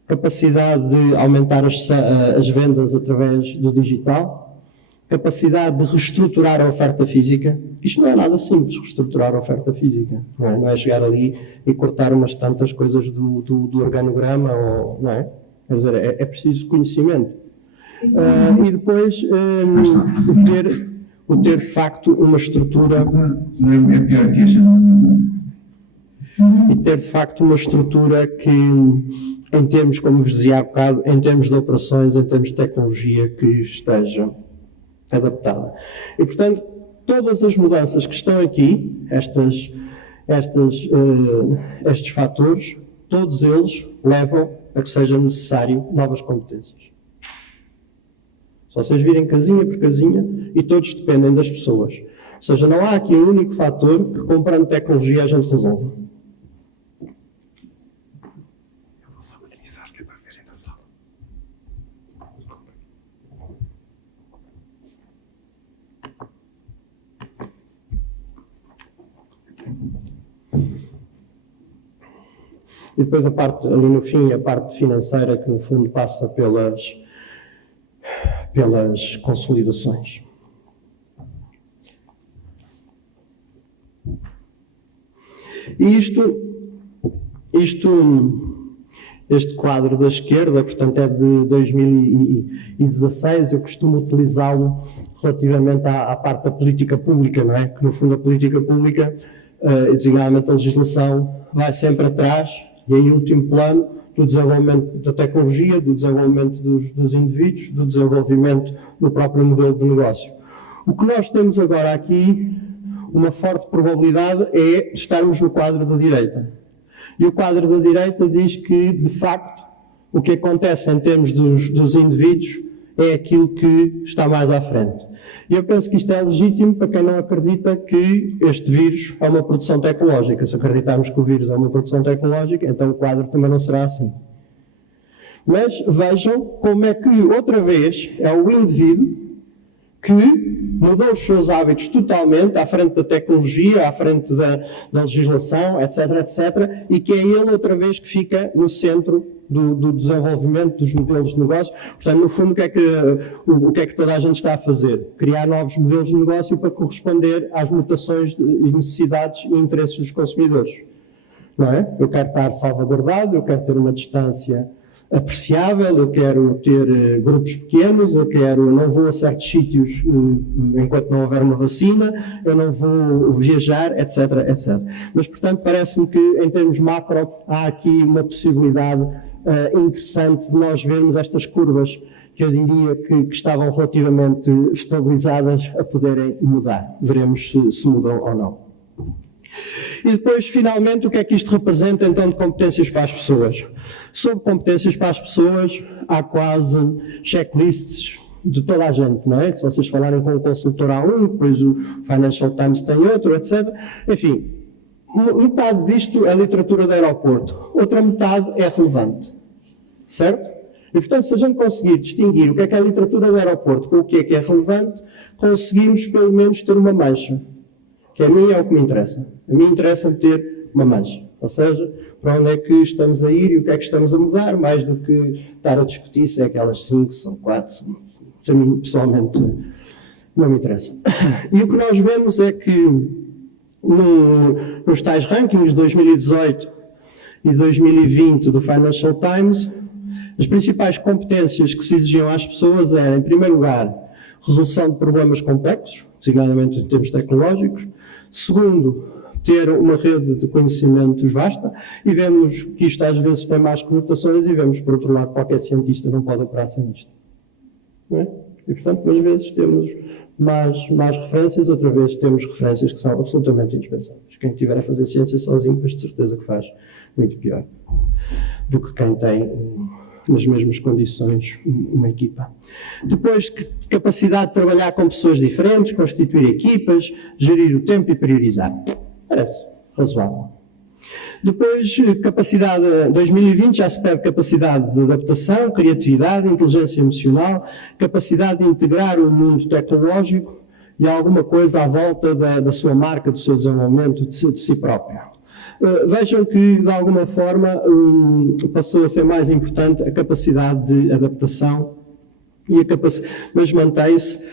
capacidade de aumentar as vendas através do digital, capacidade de reestruturar a oferta física. Isto não é nada simples, reestruturar a oferta física. Não é chegar ali e cortar umas tantas coisas do organograma, não é? Quer dizer, é preciso conhecimento. E depois o ter de facto uma estrutura. E ter de facto uma estrutura que, em termos, como vos dizia há bocado, em termos de operações, em termos de tecnologia, que esteja adaptada. E portanto, todas as mudanças que estão aqui, estes fatores, todos eles levam a que seja necessário novas competências. Se vocês virem casinha por casinha, e todos dependem das pessoas. Ou seja, não há aqui um único fator que, comprando tecnologia, a gente resolve. Eu vou só minimizar, que é para verem na sala. E depois a parte, ali no fim, a parte financeira, que no fundo passa pelas consolidações. E este quadro da esquerda, portanto, é de 2016, eu costumo utilizá-lo relativamente à parte da política pública, não é? Que no fundo a política pública, designadamente a legislação, vai sempre atrás, e em último plano, do desenvolvimento da tecnologia, do desenvolvimento dos indivíduos, do desenvolvimento do próprio modelo de negócio. O que nós temos agora aqui, uma forte probabilidade, é estarmos no quadro da direita. E o quadro da direita diz que, de facto, o que acontece em termos dos indivíduos é aquilo que está mais à frente. E eu penso que isto é legítimo para quem não acredita que este vírus é uma produção tecnológica. Se acreditarmos que o vírus é uma produção tecnológica, então o quadro também não será assim. Mas vejam como é que, outra vez, é o indivíduo que mudou os seus hábitos totalmente à frente da tecnologia, à frente da legislação, etc., etc., e que é ele, outra vez, que fica no centro do desenvolvimento dos modelos de negócio. Portanto, no fundo, o que é que toda a gente está a fazer? Criar novos modelos de negócio para corresponder às mutações e necessidades e interesses dos consumidores. Não é? Eu quero estar salvaguardado, eu quero ter uma distância apreciável, eu quero ter grupos pequenos, não vou a certos sítios enquanto não houver uma vacina, eu não vou viajar, etc., etc. Mas, portanto, parece-me que, em termos macro, há aqui uma possibilidade interessante de nós vermos estas curvas que eu diria que estavam relativamente estabilizadas a poderem mudar. Veremos se mudam ou não. E depois, finalmente, o que é que isto representa, então, de competências para as pessoas? Sobre competências para as pessoas, há quase checklists de toda a gente, não é? Se vocês falarem com o consultor há um, depois o Financial Times tem outro, etc. Enfim, metade disto é literatura de aeroporto, outra metade é relevante, certo? E, portanto, se a gente conseguir distinguir o que é a literatura do aeroporto com o que é relevante, conseguimos, pelo menos, ter uma mancha. Que a mim é o que me interessa. A mim interessa-me ter uma mancha. Ou seja, para onde é que estamos a ir e o que é que estamos a mudar, mais do que estar a discutir se é aquelas 5, são 4, para mim, pessoalmente, não me interessa. E o que nós vemos é que nos tais rankings de 2018 e 2020 do Financial Times, as principais competências que se exigiam às pessoas eram, em primeiro lugar, resolução de problemas complexos, designadamente em termos tecnológicos. Segundo, ter uma rede de conhecimentos vasta, e vemos que isto às vezes tem mais conotações, e vemos, por outro lado, qualquer cientista não pode operar sem isto. Não é? E, portanto, às vezes temos mais referências, outras vezes temos referências que são absolutamente indispensáveis. Quem estiver a fazer ciência sozinho, pois de certeza que faz muito pior do que quem tem, nas mesmas condições, uma equipa. Depois, capacidade de trabalhar com pessoas diferentes, constituir equipas, gerir o tempo e priorizar. Parece razoável. Depois, capacidade, 2020 já se pede capacidade de adaptação, criatividade, inteligência emocional, capacidade de integrar o mundo tecnológico e alguma coisa à volta da sua marca, do seu desenvolvimento, de si próprio. Vejam que, de alguma forma, passou a ser mais importante a capacidade de adaptação, mas mantém-se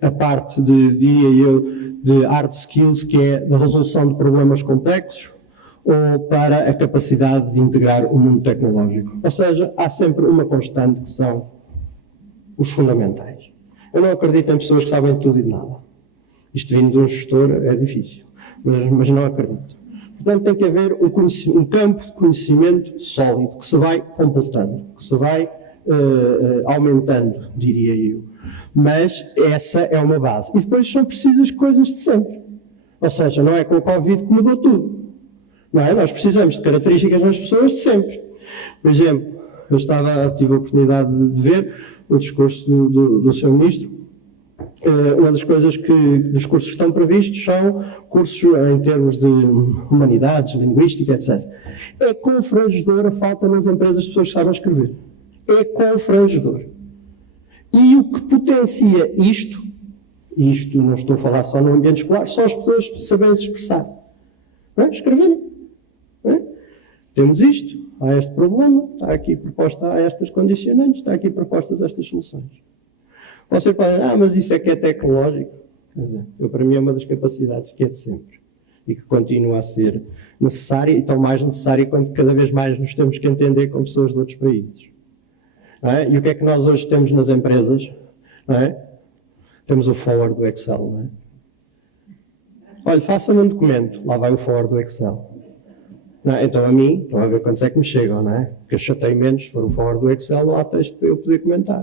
a parte diria eu, de hard skills, que é da resolução de problemas complexos, ou para a capacidade de integrar o mundo tecnológico. Ou seja, há sempre uma constante que são os fundamentais. Eu não acredito em pessoas que sabem tudo e de nada. Isto vindo de um gestor é difícil, mas não acredito. Portanto, tem que haver um campo de conhecimento sólido, que se vai completando, que se vai aumentando, diria eu. Mas essa é uma base. E depois são precisas coisas de sempre. Ou seja, não é com o Covid que mudou tudo. Não é? Nós precisamos de características nas pessoas de sempre. Por exemplo, eu tive a oportunidade de ver o discurso do Sr. Ministro. Uma das coisas dos cursos que estão previstos são cursos em termos de humanidades, linguística, etc. É confrangedor a falta nas empresas de pessoas que sabem escrever. É confrangedor. E o que potencia isto não estou a falar só no ambiente escolar, são as pessoas saberem se expressar. Não é? Escreverem. Não é? Temos isto, há este problema, está aqui proposta a estas condicionantes, está aqui propostas estas soluções. Você pode dizer, mas isso é que é tecnológico. Quer dizer, para mim é uma das capacidades que é de sempre e que continua a ser necessária, e tão mais necessária quanto cada vez mais nos temos que entender com pessoas de outros países. Não é? E o que é que nós hoje temos nas empresas? Não é? Temos o forward do Excel. Não é? Olha, faça-me um documento, lá vai o forward do Excel. Não é? Então a mim, estão a ver quantos é que me chegam, não é? Porque eu chatei menos, se for o forward do Excel, não há texto para eu poder comentar.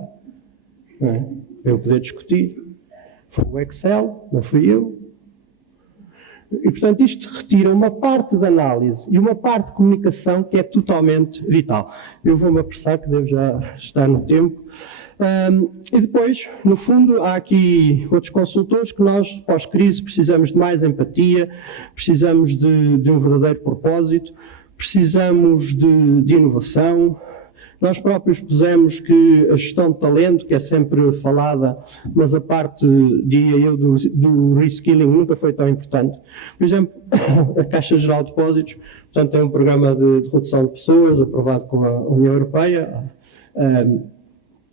Não é? Para eu poder discutir. Foi o Excel, não fui eu. E, portanto, isto retira uma parte da análise e uma parte de comunicação que é totalmente vital. Eu vou-me apressar, que devo já estar no tempo. E depois, no fundo, há aqui outros consultores que nós, pós-crise, precisamos de mais empatia, precisamos de um verdadeiro propósito, precisamos de inovação. Nós próprios pusemos que a gestão de talento, que é sempre falada, mas a parte, diria eu, do reskilling nunca foi tão importante. Por exemplo, a Caixa Geral de Depósitos, portanto, tem um programa de redução de pessoas aprovado com a União Europeia,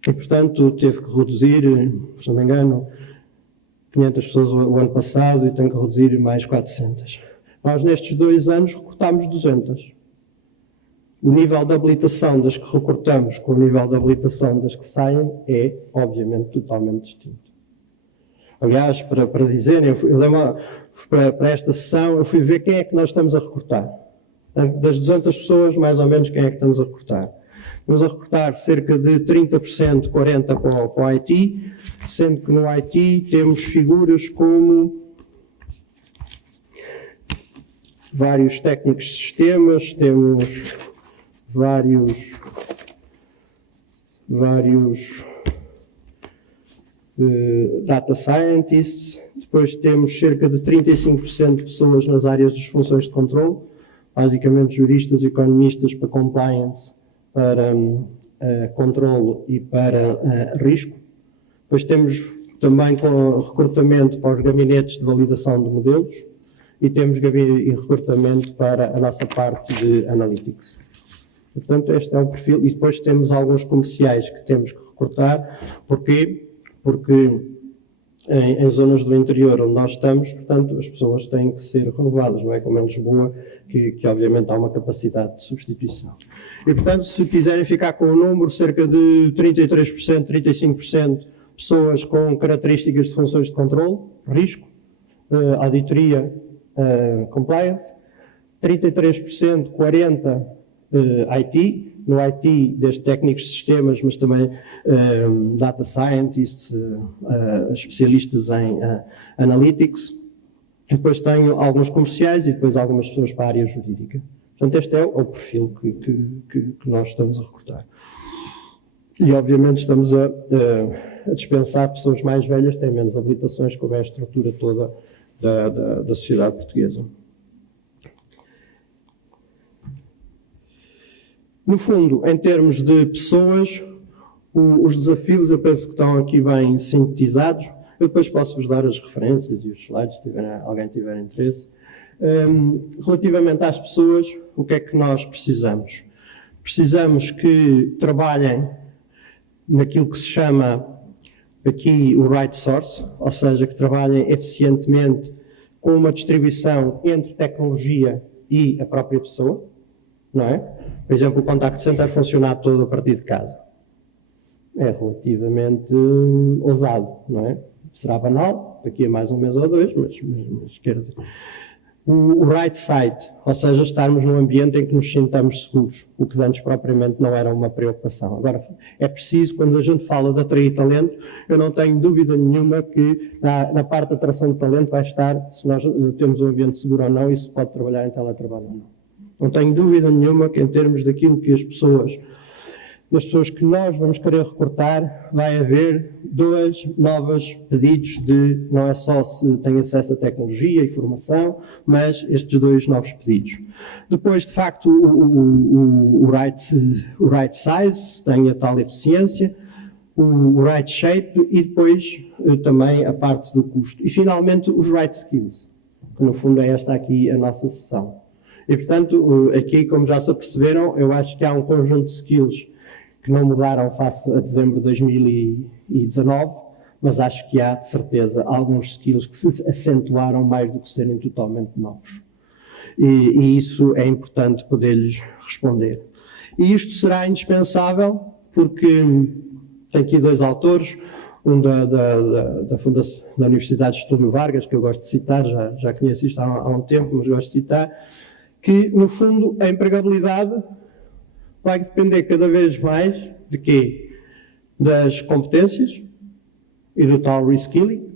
e, portanto, teve que reduzir, se não me engano, 500 pessoas o ano passado e tem que reduzir mais 400. Nós, nestes 2 anos, recrutámos 200. O nível de habilitação das que recortamos com o nível de habilitação das que saem é, obviamente, totalmente distinto. Aliás, para dizerem, para esta sessão, eu fui ver quem é que nós estamos a recortar. Das 200 pessoas, mais ou menos, quem é que estamos a recortar. Estamos a recortar cerca de 30%, 40% para o IT, sendo que no IT temos figuras como vários técnicos de sistemas, temos vários data scientists, depois temos cerca de 35% de pessoas nas áreas das funções de controle, basicamente juristas, economistas para compliance, para controle e para risco. Depois temos também com recrutamento para os gabinetes de validação de modelos e temos gabinete e recrutamento para a nossa parte de Analytics. Portanto, este é o perfil. E depois temos alguns comerciais que temos que recrutar. Porquê? Porque em zonas do interior onde nós estamos, portanto, as pessoas têm que ser renovadas, não é como em Lisboa, que obviamente há uma capacidade de substituição. E, portanto, se quiserem ficar com o número, cerca de 33%, 35% pessoas com características de funções de controle, risco, auditoria, compliance, 33%, 40% IT, no IT desde técnicos de sistemas, mas também data scientists, especialistas em analytics. E depois tenho alguns comerciais e depois algumas pessoas para a área jurídica. Portanto, este é o perfil que nós estamos a recrutar. E, obviamente, estamos a dispensar pessoas mais velhas, que têm menos habilitações, como é a estrutura toda da sociedade portuguesa. No fundo, em termos de pessoas, os desafios eu penso que estão aqui bem sintetizados. Eu depois posso-vos dar as referências e os slides, se alguém tiver interesse. Relativamente às pessoas, o que é que nós precisamos? Precisamos que trabalhem naquilo que se chama aqui o right source, ou seja, que trabalhem eficientemente com uma distribuição entre tecnologia e a própria pessoa, não é? Por exemplo, o contact center funcionar todo a partir de casa. É relativamente ousado, não é? Será banal, daqui a mais um mês ou dois, mas quero dizer. O right site, ou seja, estarmos num ambiente em que nos sintamos seguros, o que antes propriamente não era uma preocupação. Agora, é preciso, quando a gente fala de atrair talento, eu não tenho dúvida nenhuma que na parte da atração de talento vai estar, se nós temos um ambiente seguro ou não, e se pode trabalhar em teletrabalho ou não. Não tenho dúvida nenhuma que em termos daquilo que das pessoas que nós vamos querer recrutar, vai haver 2 novos pedidos de, não é só se tem acesso à tecnologia e formação, mas estes 2 novos pedidos. Depois, de facto, o right size, tem a tal eficiência, o right shape e depois também a parte do custo. E finalmente os right skills, que no fundo é esta aqui a nossa sessão. E portanto, aqui como já se aperceberam, eu acho que há um conjunto de skills que não mudaram face a dezembro de 2019, mas acho que há, de certeza, alguns skills que se acentuaram mais do que serem totalmente novos. E isso é importante poder-lhes responder. E isto será indispensável porque tem aqui 2 autores, um da Fundação da Universidade de Getúlio Vargas, que eu gosto de citar, já conheço isto há um tempo, mas gosto de citar, que, no fundo, a empregabilidade vai depender cada vez mais de quê? Das competências e do tal reskilling,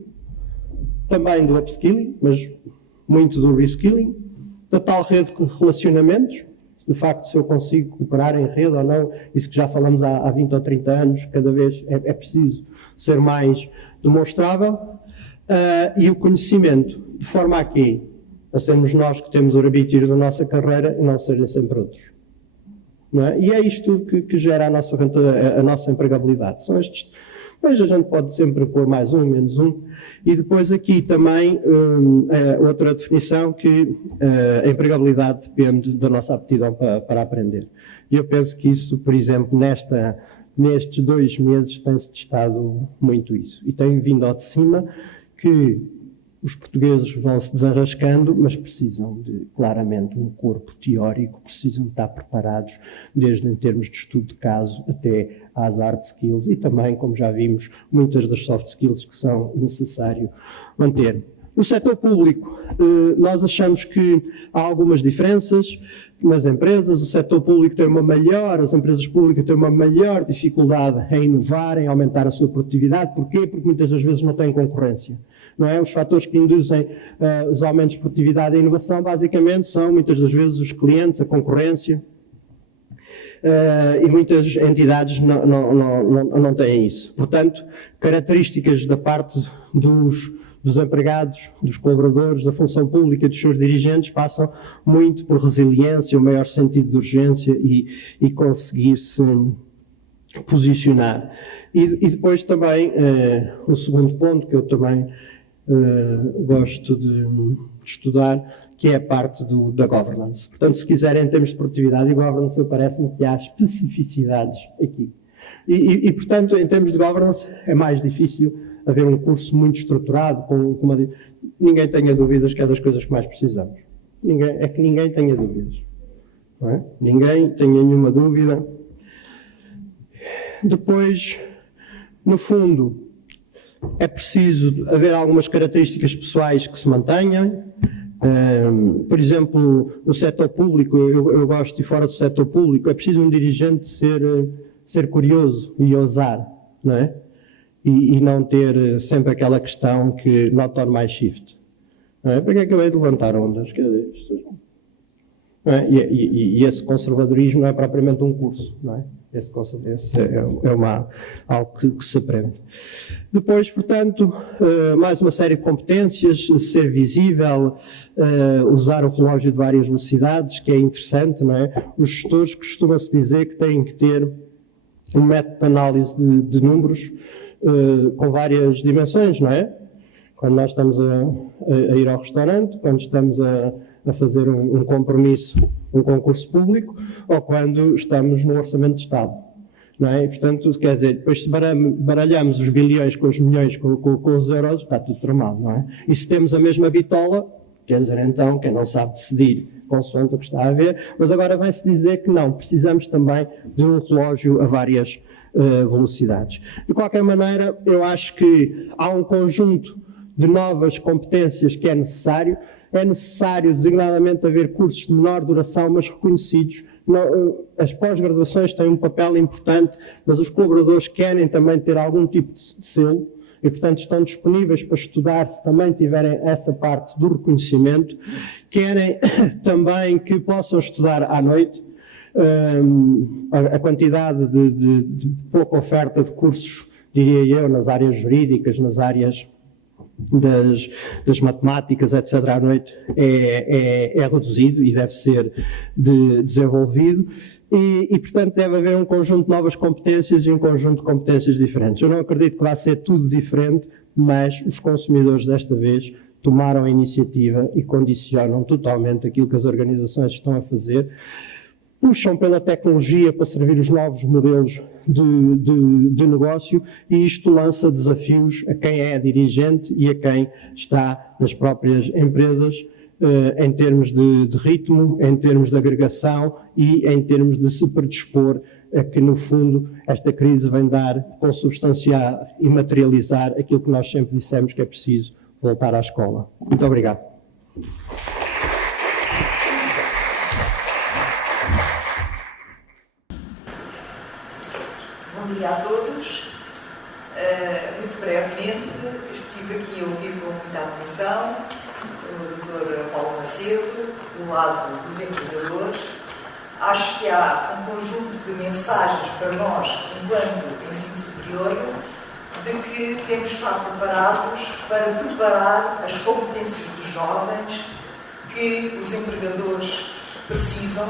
também do upskilling, mas muito do reskilling, da tal rede de relacionamentos, de facto se eu consigo cooperar em rede ou não, isso que já falamos há 20 ou 30 anos, cada vez é preciso ser mais demonstrável, e o conhecimento, de forma a quê? A sermos nós que temos o arbítrio da nossa carreira e não serem sempre outros. Não é? E é isto que gera a nossa empregabilidade. São estes. Depois a gente pode sempre pôr mais um, menos um. E depois aqui também outra definição que a empregabilidade depende da nossa aptidão para aprender. E eu penso que isso, por exemplo, nestes 2 meses tem-se testado muito isso. E tem vindo ao de cima que os portugueses vão se desarrascando, mas precisam de, claramente, um corpo teórico, precisam de estar preparados, desde em termos de estudo de caso até às hard skills e também, como já vimos, muitas das soft skills que são necessário manter. No setor público, nós achamos que há algumas diferenças nas empresas. O setor público as empresas públicas têm uma maior dificuldade em inovar, em aumentar a sua produtividade. Porquê? Porque muitas das vezes não têm concorrência. Não é? Os fatores que induzem os aumentos de produtividade e inovação, basicamente, são muitas das vezes os clientes, a concorrência, e muitas entidades não têm isso. Portanto, características da parte dos empregados, dos colaboradores, da função pública, dos seus dirigentes, passam muito por resiliência, o maior sentido de urgência e conseguir-se posicionar. E depois também, um segundo ponto que eu também gosto de estudar, que é a parte da governance. Portanto, se quiserem, em termos de produtividade e governance, parece-me que há especificidades aqui. E, portanto, em termos de governance, é mais difícil haver um curso muito estruturado, ninguém tenha dúvidas que é das coisas que mais precisamos. Ninguém tenha dúvidas. Não é? Ninguém tenha nenhuma dúvida. Depois, no fundo, é preciso haver algumas características pessoais que se mantenham. Por exemplo, no setor público, eu gosto, e fora do setor público, é preciso um dirigente ser curioso e ousar, não é? E não ter sempre aquela questão que not on my shift. Não é? Porque acabei de levantar ondas. Não é? E esse conservadorismo não é propriamente um curso, não é? Esse é algo que se aprende. Depois, portanto, mais uma série de competências, ser visível, usar o relógio de várias velocidades, que é interessante, não é? Os gestores costuma-se dizer que têm que ter um método de análise de números com várias dimensões, não é? Quando nós estamos a ir ao restaurante, quando estamos a fazer um compromisso, um concurso público, ou quando estamos no orçamento de Estado, não é? E, portanto, quer dizer, depois se baralhamos os bilhões com os milhões, com os euros, está tudo tramado, não é? E se temos a mesma bitola, quer dizer, então, quem não sabe decidir consoante o que está a ver, mas agora vai-se dizer que não, precisamos também de um relógio a várias velocidades. De qualquer maneira, eu acho que há um conjunto de novas competências que é necessário designadamente haver cursos de menor duração, mas reconhecidos. As pós-graduações têm um papel importante, mas os colaboradores querem também ter algum tipo de selo e, portanto, estão disponíveis para estudar se também tiverem essa parte do reconhecimento. Querem também que possam estudar à noite. A quantidade de pouca oferta de cursos, diria eu, nas áreas jurídicas, nas áreas das matemáticas, etc., à noite é reduzido e deve ser desenvolvido e, portanto, deve haver um conjunto de novas competências e um conjunto de competências diferentes. Eu não acredito que vá ser tudo diferente, mas os consumidores desta vez tomaram a iniciativa e condicionam totalmente aquilo que as organizações estão a fazer. Puxam pela tecnologia para servir os novos modelos de negócio e isto lança desafios a quem é dirigente e a quem está nas próprias empresas em termos de ritmo, em termos de agregação e em termos de se predispor a que, no fundo, esta crise vem dar, consubstanciar e materializar aquilo que nós sempre dissemos que é preciso voltar à escola. Muito obrigado. Bom dia a todos. Muito brevemente, estive aqui a ouvir com muita atenção o Dr. Paulo Macedo, do lado dos empregadores. Acho que há um conjunto de mensagens para nós, enquanto ensino superior, de que temos que estar preparados para preparar as competências dos jovens que os empregadores precisam.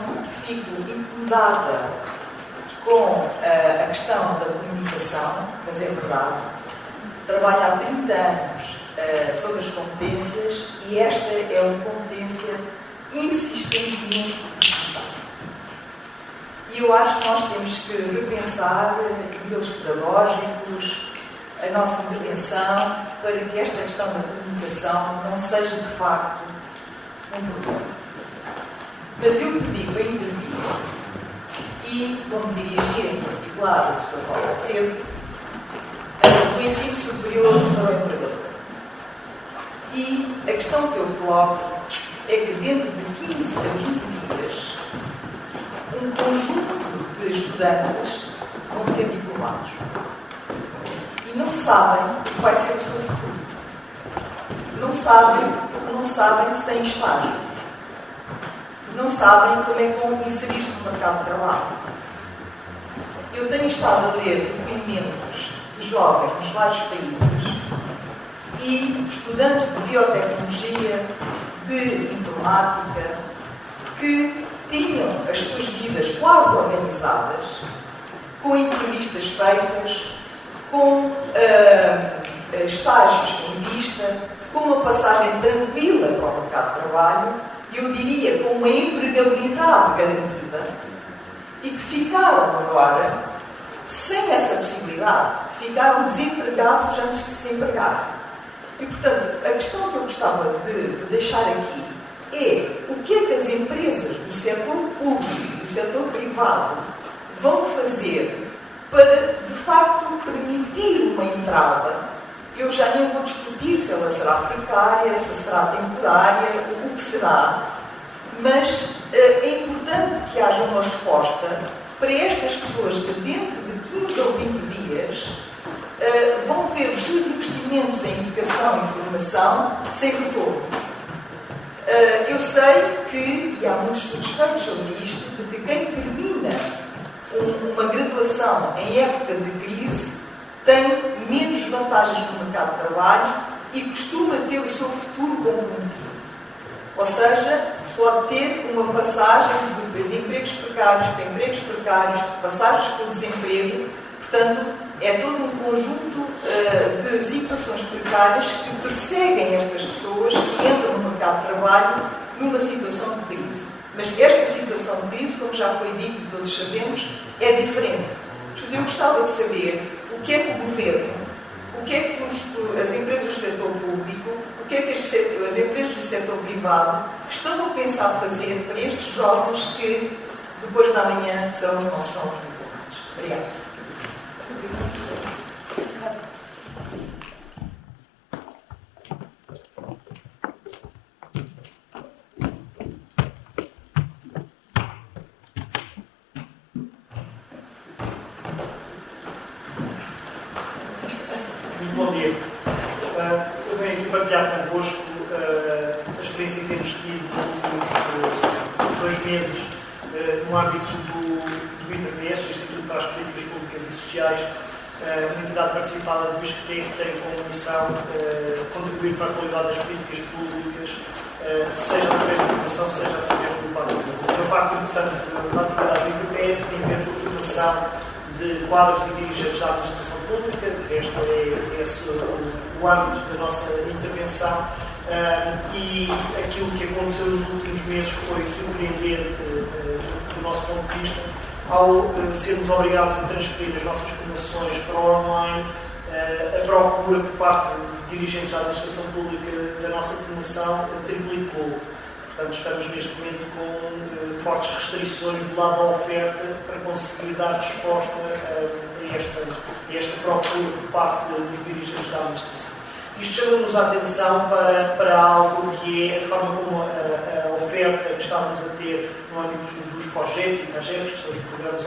Fico incomodada com a questão da comunicação, mas é verdade. Trabalho há 30 anos sobre as competências e esta é uma competência insistentemente necessária. E eu acho que nós temos que repensar modelos pedagógicos, a nossa intervenção, para que esta questão da comunicação não seja de facto um problema. Mas eu pedi para intervir e vou-me dirigir em particular ao Dr. Paulo Macedo, do ensino superior para o empregador. E a questão que eu coloco é que dentro de 15 a 20 dias, um conjunto de estudantes vão ser diplomados. E não sabem o que vai ser o seu futuro. Não sabem se têm estágios. Não sabem como é que vão inserir-se no mercado de trabalho. Eu tenho estado a ler depoimentos de jovens nos vários países e estudantes de biotecnologia, de informática, que tinham as suas vidas quase organizadas, com entrevistas feitas, com estágios em vista, com com uma passagem tranquila para o mercado de trabalho, e eu diria com uma empregabilidade garantida, e que ficaram agora sem essa possibilidade, ficaram desempregados antes de se empregar. E, portanto, a questão que eu gostava de deixar aqui é o que é que as empresas do setor público e do setor privado vão fazer para, de facto, permitir uma entrada. Eu já nem vou discutir se ela será precária, se será temporária, o que será, mas é importante que haja uma resposta para estas pessoas que dentro de 15 ou 20 dias vão ver os seus investimentos em educação e formação sem retorno. Eu sei que, e há muitos estudos feitos sobre isto, de que quem termina uma graduação em época de crise tem menos vantagens no mercado de trabalho e costuma ter o seu futuro comprometido. Ou seja, pode ter uma passagem de empregos precários para empregos precários, passagens por desemprego. Portanto, é todo um conjunto de situações precárias que perseguem estas pessoas que entram no mercado de trabalho numa situação de crise. Mas esta situação de crise, como já foi dito e todos sabemos, é diferente. Portanto, eu gostava de saber o que é que o governo, o que é que as empresas do setor público, o que é que as empresas do setor privado estão a pensar fazer para estes jovens que, depois da manhã, serão os nossos novos diplomados. Obrigada. Muito bom dia. Eu venho aqui partilhar convosco a experiência que temos tido nos últimos 2 meses no âmbito do IPPS, o Instituto para as Políticas Públicas e Sociais, uma entidade participada do ISCTE que tem como missão contribuir para a qualidade das políticas públicas, seja através da formação, seja através do debate. Uma parte importante da atividade do IPPS tem a ver com a formação de quadros e dirigentes da administração pública, de resto é esse o âmbito da nossa intervenção, e aquilo que aconteceu nos últimos meses foi surpreendente do nosso ponto de vista, ao sermos obrigados a transferir as nossas formações para o online. A procura por parte de dirigentes da administração pública da nossa formação triplicou. Portanto, estamos neste momento com fortes restrições do lado da oferta para conseguir dar resposta a esta procura por parte dos dirigentes da administração. Isto chama-nos a atenção para algo que é a forma como a oferta que estávamos a ter no âmbito dos FOGETs e CAGEPs, que são os programas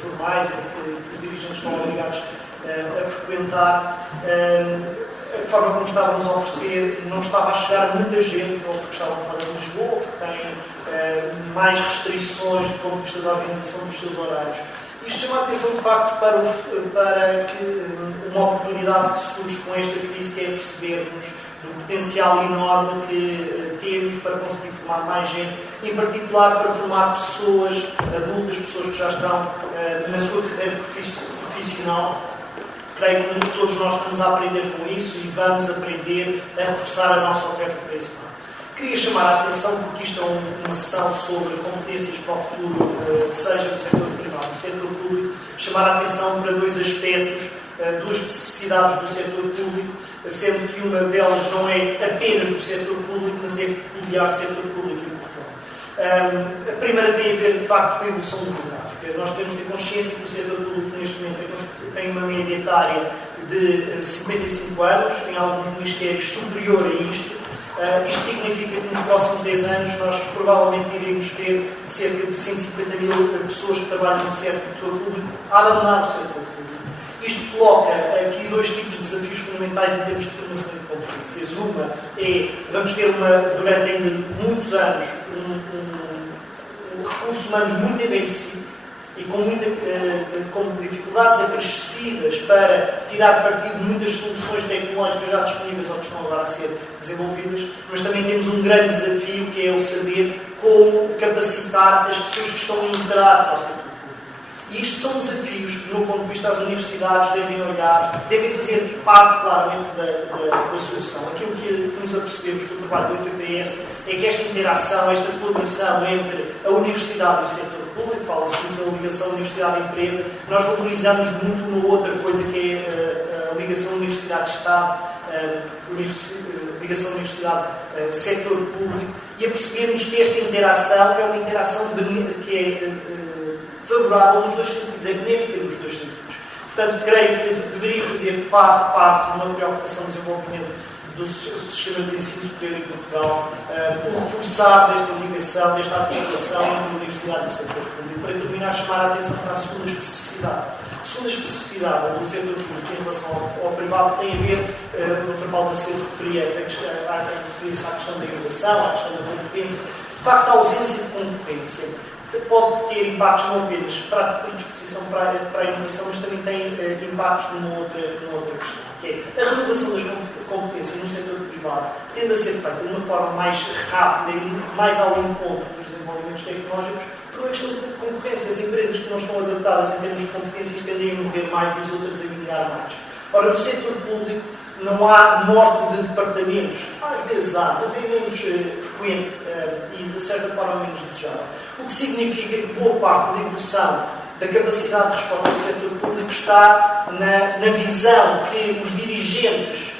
formais que os dirigentes estão obrigados a frequentar. A forma como estávamos a oferecer não estava a chegar a muita gente, ou porque estavam fora de Lisboa, ou porque têm mais restrições do ponto de vista da organização dos seus horários. Isto chama a atenção, de facto, para uma oportunidade que surge com esta crise, que é percebermos do potencial enorme que temos para conseguir formar mais gente, em particular para formar pessoas adultas, pessoas que já estão na sua carreira profissional. Creio que todos nós estamos a aprender com isso e vamos aprender a reforçar a nossa oferta para esse lado. Queria chamar a atenção, porque isto é uma sessão sobre competências para o futuro, seja do setor privado ou do setor público, chamar a atenção para 2 aspectos, 2 especificidades do setor público, sendo que uma delas não é apenas do setor público, mas é peculiar do setor público em Portugal. A primeira tem a ver, de facto, com a evolução demográfica. Nós temos de ter consciência que o setor público, neste momento, tem uma média etária de 55 anos, em alguns ministérios superior a isto. Isto significa que nos próximos 10 anos nós provavelmente iremos ter cerca de 150 mil pessoas que trabalham no setor público a abandonar o setor público. Isto coloca aqui 2 tipos de desafios fundamentais em termos de formação de competências. Uma é, vamos ter durante ainda muitos anos recursos humanos muito envelhecidos e com dificuldades acrescidas para tirar partido de muitas soluções tecnológicas já disponíveis ou que estão agora a ser desenvolvidas, mas também temos um grande desafio, que é o saber como capacitar as pessoas que estão a entrar para o setor público. E isto são desafios que, do meu ponto de vista, as universidades devem olhar, devem fazer parte, claramente, da solução. Aquilo que nos apercebemos com o trabalho do IPPS é que esta interação, esta colaboração entre a universidade e o setor público, fala-se muito da ligação universidade-empresa, nós valorizamos muito uma outra coisa que é a ligação universidade-Estado, ligação universidade-setor público, e apercebemos que esta interação é uma interação que é favorável nos dois sentidos, é benéfica nos dois sentidos. Portanto, creio que deveria fazer parte de uma preocupação de desenvolvimento do sistema de ensino superior em Portugal, o reforçar desta ligação, desta articulação entre a universidade e o setor público, para terminar, chamar a atenção para a segunda especificidade. A segunda especificidade do setor público em relação ao privado tem a ver, o Dr. Paulo Macedo referia-se à questão da inovação, à questão da competência. De facto, a ausência de competência pode ter impactos não apenas para a predisposição para a inovação, mas também tem impactos numa outra questão, que é a renovação das competências no setor privado tende a ser feita de uma forma mais rápida e mais ao encontro dos desenvolvimentos tecnológicos por uma questão de concorrência. As empresas que não estão adaptadas em termos de competências tendem a morrer mais e as outras a ganhar mais. Ora, no setor público não há morte de departamentos. Às vezes há, mas é menos frequente e, de certa forma, menos desejável. O que significa que boa parte da evolução da capacidade de resposta do setor público está na visão que os dirigentes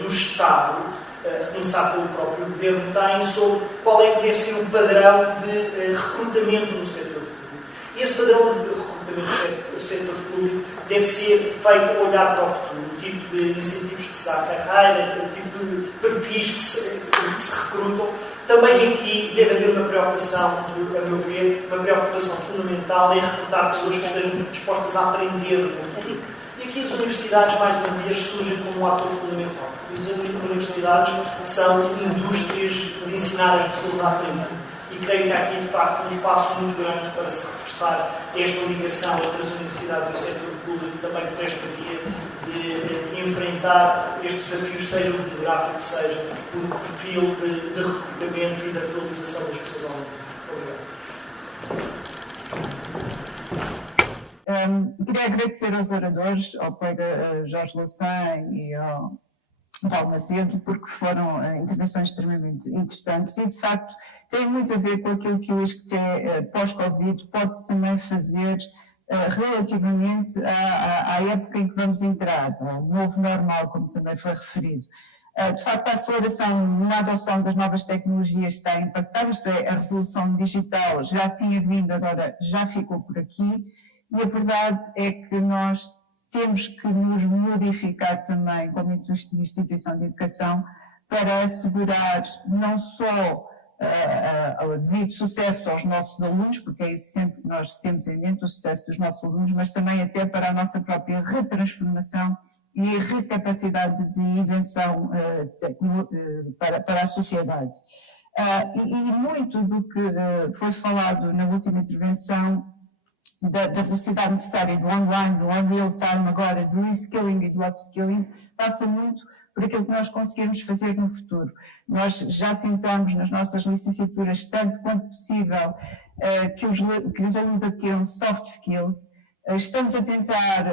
do Estado, a começar pelo próprio Governo, têm sobre qual é que deve ser o padrão de recrutamento no setor público. E esse padrão de recrutamento do setor público deve ser feito a olhar para o futuro, o tipo de incentivos que se dá à carreira, o tipo de perfis que se recrutam. Também aqui deve haver uma preocupação, a meu ver, uma preocupação fundamental em recrutar pessoas que estejam dispostas a aprender no futuro. E aqui as universidades, mais uma vez, surgem como um ator fundamental. As universidades são indústrias de ensinar as pessoas a aprender. E creio que há aqui, de facto, um espaço muito grande para se reforçar esta ligação entre as universidades e o setor público, também por esta via de enfrentar estes desafios, seja o demográfico, seja o perfil de recrutamento e de atualização das pessoas ao mundo. Obrigado. Queria agradecer aos oradores, ao colega Jorge Louçã e ao Paulo Macedo, porque foram intervenções extremamente interessantes e, de facto, tem muito a ver com aquilo que o ISCTE pós-Covid pode também fazer relativamente à época em que vamos entrar, ao novo normal, como também foi referido. De facto, a aceleração na adoção das novas tecnologias está a impactar, isto é, a revolução digital já tinha vindo, agora já ficou por aqui, e a verdade é que nós temos que nos modificar também como instituição de educação para assegurar não só o devido sucesso aos nossos alunos, porque é isso sempre que nós temos em mente, o sucesso dos nossos alunos, mas também até para a nossa própria retransformação e a recapacidade de invenção para a sociedade. E muito do que foi falado na última intervenção, da velocidade necessária do online, do on-real time agora, do reskilling e do upskilling, passa muito por aquilo que nós conseguirmos fazer no futuro. Nós já tentamos nas nossas licenciaturas, tanto quanto possível, que os alunos adquiram soft skills. Estamos a tentar,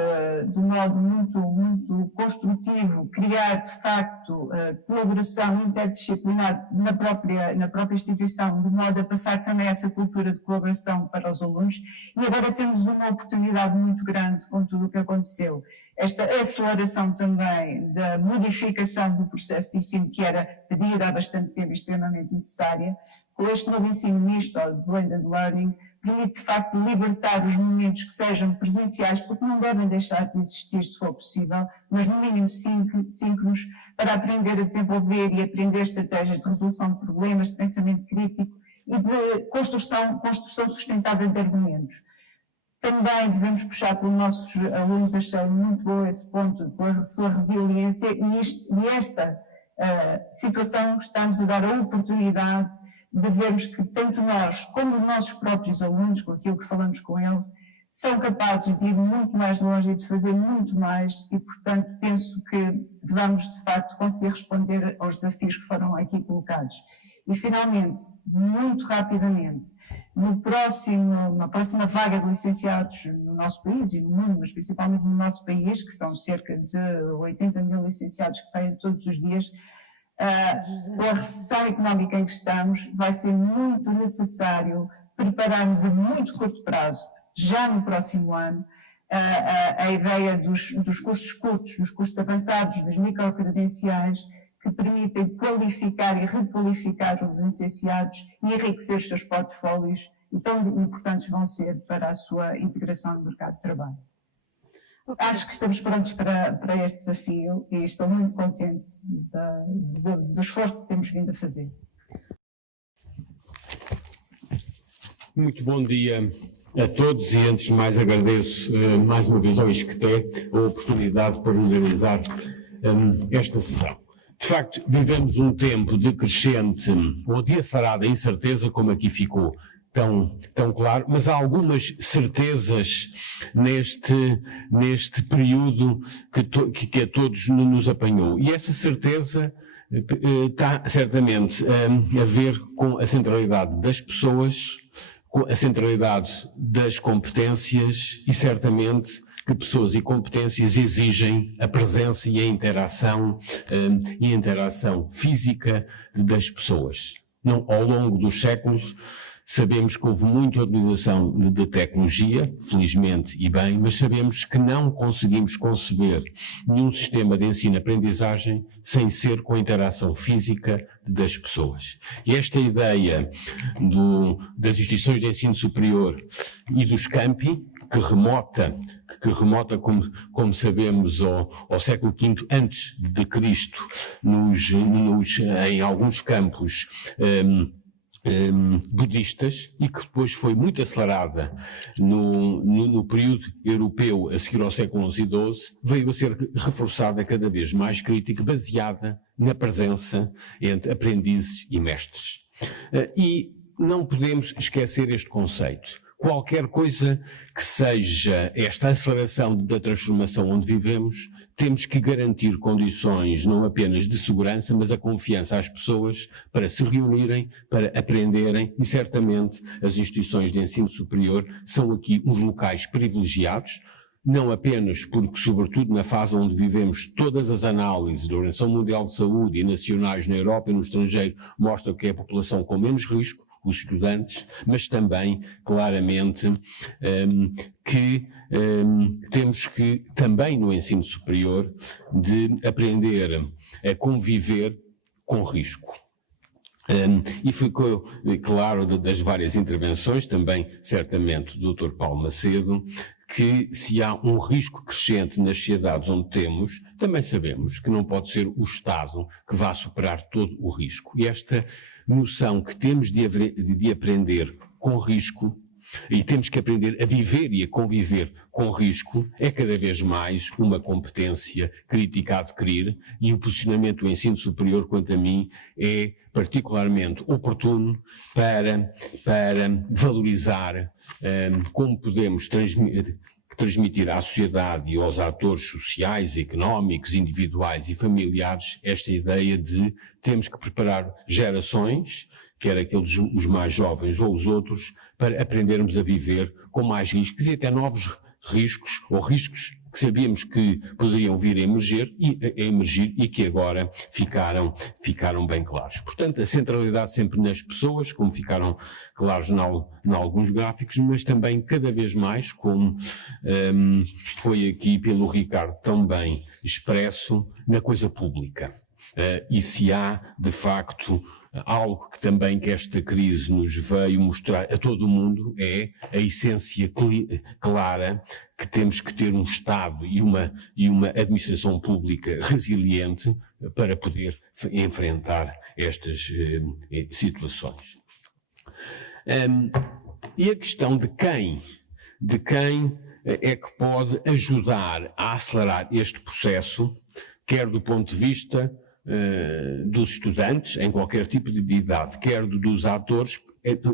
de um modo muito construtivo, criar, de facto, colaboração interdisciplinar na própria instituição, de modo a passar também essa cultura de colaboração para os alunos. E agora temos uma oportunidade muito grande com tudo o que aconteceu. Esta aceleração também da modificação do processo de ensino, que era pedida há bastante tempo e extremamente necessária, com este novo ensino misto, ou blended learning, permite, de facto, libertar os momentos que sejam presenciais, porque não devem deixar de existir, se for possível, mas no mínimo síncronos, para aprender a desenvolver e aprender estratégias de resolução de problemas, de pensamento crítico e de construção sustentável de argumentos. Também devemos puxar pelos nossos alunos, achei muito bom esse ponto, pela sua resiliência, e esta situação está-nos a dar a oportunidade de vermos que tanto nós como os nossos próprios alunos, com aquilo que falamos com eles, são capazes de ir muito mais longe e de fazer muito mais e, portanto, penso que vamos, de facto, conseguir responder aos desafios que foram aqui colocados. E, finalmente, muito rapidamente, na próxima vaga de licenciados no nosso país e no mundo, mas principalmente no nosso país, que são cerca de 80 mil licenciados que saem todos os dias, com a recessão económica em que estamos, vai ser muito necessário prepararmos a muito curto prazo, já no próximo ano, a ideia dos cursos curtos, dos cursos avançados, das microcredenciais, que permitem qualificar e requalificar os licenciados e enriquecer os seus portfólios, e tão importantes vão ser para a sua integração no mercado de trabalho. Okay. Acho que estamos prontos para este desafio e estou muito contente do esforço que temos vindo a fazer. Muito bom dia a todos e antes de mais agradeço mais uma vez ao ISCTE a oportunidade para organizar esta sessão. De facto, vivemos um tempo de crescente ou de açarada incerteza, como aqui ficou tão claro, mas há algumas certezas neste período que a todos nos apanhou. E essa certeza está certamente a ver com a centralidade das pessoas, com a centralidade das competências e certamente que pessoas e competências exigem a presença e a interação física das pessoas. Ao longo dos séculos, sabemos que houve muita utilização de tecnologia, felizmente e bem, mas sabemos que não conseguimos conceber nenhum sistema de ensino-aprendizagem sem ser com a interação física das pessoas. E esta ideia das instituições de ensino superior e dos campi, que remota, como sabemos, ao século V antes de Cristo, em alguns campos budistas, e que depois foi muito acelerada no período europeu a seguir ao século XI e XII, veio a ser reforçada cada vez mais crítica, baseada na presença entre aprendizes e mestres. E não podemos esquecer este conceito. Qualquer coisa que seja esta aceleração da transformação onde vivemos, temos que garantir condições não apenas de segurança, mas a confiança às pessoas para se reunirem, para aprenderem, e certamente as instituições de ensino superior são aqui uns locais privilegiados, não apenas porque, sobretudo na fase onde vivemos, todas as análises da Organização Mundial de Saúde e nacionais na Europa e no estrangeiro mostram que é a população com menos risco, os estudantes, mas também, claramente, que temos que, também no ensino superior, de aprender a conviver com risco. E ficou claro das várias intervenções, também certamente do Dr. Paulo Macedo, que se há um risco crescente nas sociedades onde temos, também sabemos que não pode ser o Estado que vá superar todo o risco. E esta noção que temos de aprender com risco, e temos que aprender a viver e a conviver com risco, é cada vez mais uma competência crítica a adquirir, e o posicionamento do ensino superior, quanto a mim, é particularmente oportuno para valorizar como podemos transmitir à sociedade e aos atores sociais, económicos, individuais e familiares esta ideia de temos que preparar gerações, quer aqueles os mais jovens ou os outros, para aprendermos a viver com mais riscos e até novos riscos, ou riscos que sabíamos que poderiam vir a emergir e que agora ficaram bem claros. Portanto, a centralidade sempre nas pessoas, como ficaram claros em alguns gráficos, mas também cada vez mais, como foi aqui pelo Ricardo também expresso, na coisa pública. E se há, de facto, algo que também que esta crise nos veio mostrar a todo o mundo é a essência clara que temos que ter um Estado e uma administração pública resiliente para poder enfrentar estas situações. E a questão de quem é que pode ajudar a acelerar este processo, quer do ponto de vista dos estudantes, em qualquer tipo de idade, quer dos atores,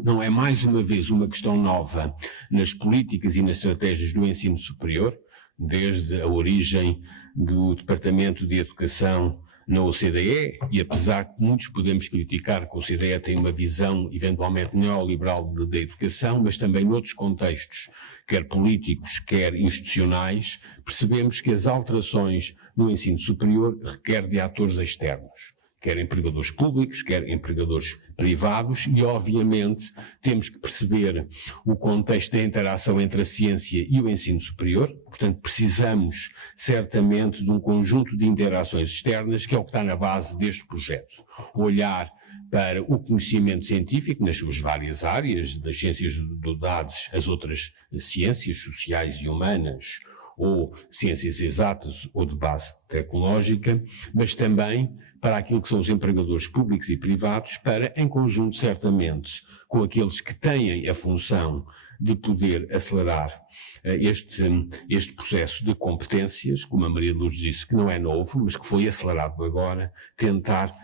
não é mais uma vez uma questão nova nas políticas e nas estratégias do ensino superior, desde a origem do Departamento de Educação na OCDE, e apesar que muitos podemos criticar que a OCDE tem uma visão eventualmente neoliberal da educação, mas também noutros contextos, quer políticos, quer institucionais, percebemos que as alterações no ensino superior requerem de atores externos, quer empregadores públicos, quer empregadores privados, e obviamente temos que perceber o contexto da interação entre a ciência e o ensino superior. Portanto, precisamos certamente de um conjunto de interações externas, que é o que está na base deste projeto. Olhar para o conhecimento científico nas suas várias áreas, das ciências de dados, as outras ciências sociais e humanas, ou ciências exatas ou de base tecnológica, mas também para aquilo que são os empregadores públicos e privados, para, em conjunto, certamente, com aqueles que têm a função de poder acelerar este processo de competências, como a Maria de Lourdes disse, que não é novo, mas que foi acelerado agora, tentar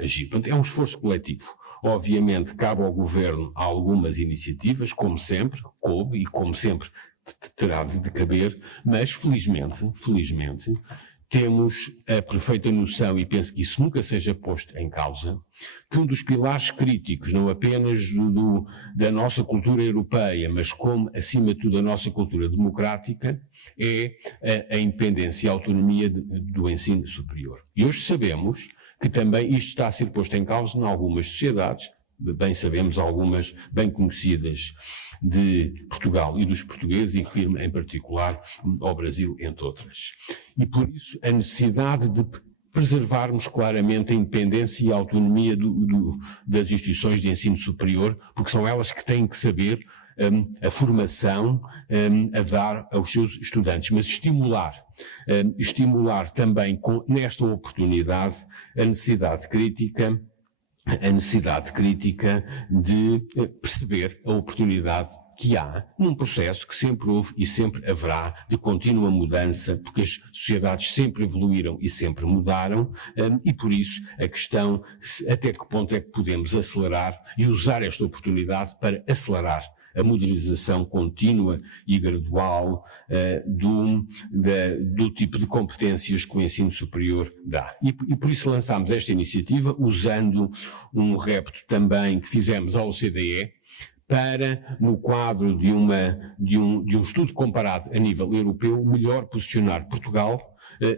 agir. Portanto, é um esforço coletivo. Obviamente, cabe ao Governo algumas iniciativas, como sempre, coube e como sempre terá de caber, mas felizmente, temos a perfeita noção, e penso que isso nunca seja posto em causa, que um dos pilares críticos, não apenas da nossa cultura europeia, mas como, acima de tudo, a nossa cultura democrática, é a independência e a autonomia do ensino superior. E hoje sabemos que também isto está a ser posto em causa em algumas sociedades, bem sabemos algumas bem conhecidas de Portugal e dos portugueses, e refiro-me em particular ao Brasil, entre outras. E por isso a necessidade de preservarmos claramente a independência e a autonomia das instituições de ensino superior, porque são elas que têm que saber a formação a dar aos seus estudantes, mas estimular também nesta oportunidade a necessidade crítica de perceber a oportunidade que há num processo que sempre houve e sempre haverá de contínua mudança, porque as sociedades sempre evoluíram e sempre mudaram, e por isso a questão até que ponto é que podemos acelerar e usar esta oportunidade para acelerar a modernização contínua e gradual do tipo de competências que o ensino superior dá. E por isso lançámos esta iniciativa, usando um repto também que fizemos à OCDE, para, no quadro de um estudo comparado a nível europeu, melhor posicionar Portugal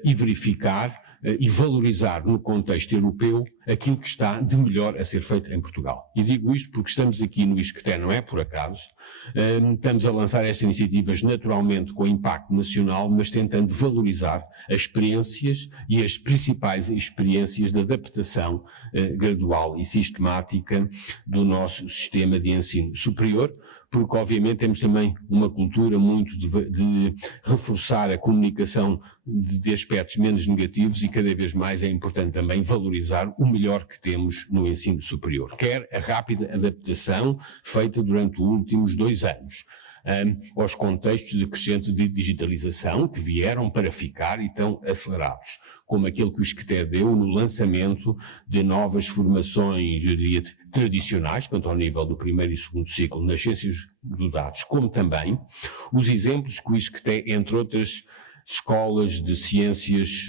e verificar e valorizar no contexto europeu aquilo que está de melhor a ser feito em Portugal. E digo isto porque estamos aqui no ISCTE, não é por acaso, estamos a lançar estas iniciativas naturalmente com impacto nacional, mas tentando valorizar as experiências e as principais experiências de adaptação gradual e sistemática do nosso sistema de ensino superior, porque obviamente temos também uma cultura muito de reforçar a comunicação de aspectos menos negativos, e cada vez mais é importante também valorizar o melhor que temos no ensino superior, quer a rápida adaptação feita durante os últimos 2 anos, aos contextos de crescente digitalização que vieram para ficar e estão acelerados, como aquele que o ISCTE deu no lançamento de novas formações, eu diria, tradicionais, quanto ao nível do primeiro e segundo ciclo nas ciências dos dados, como também os exemplos que o ISCTE, entre outras escolas de ciências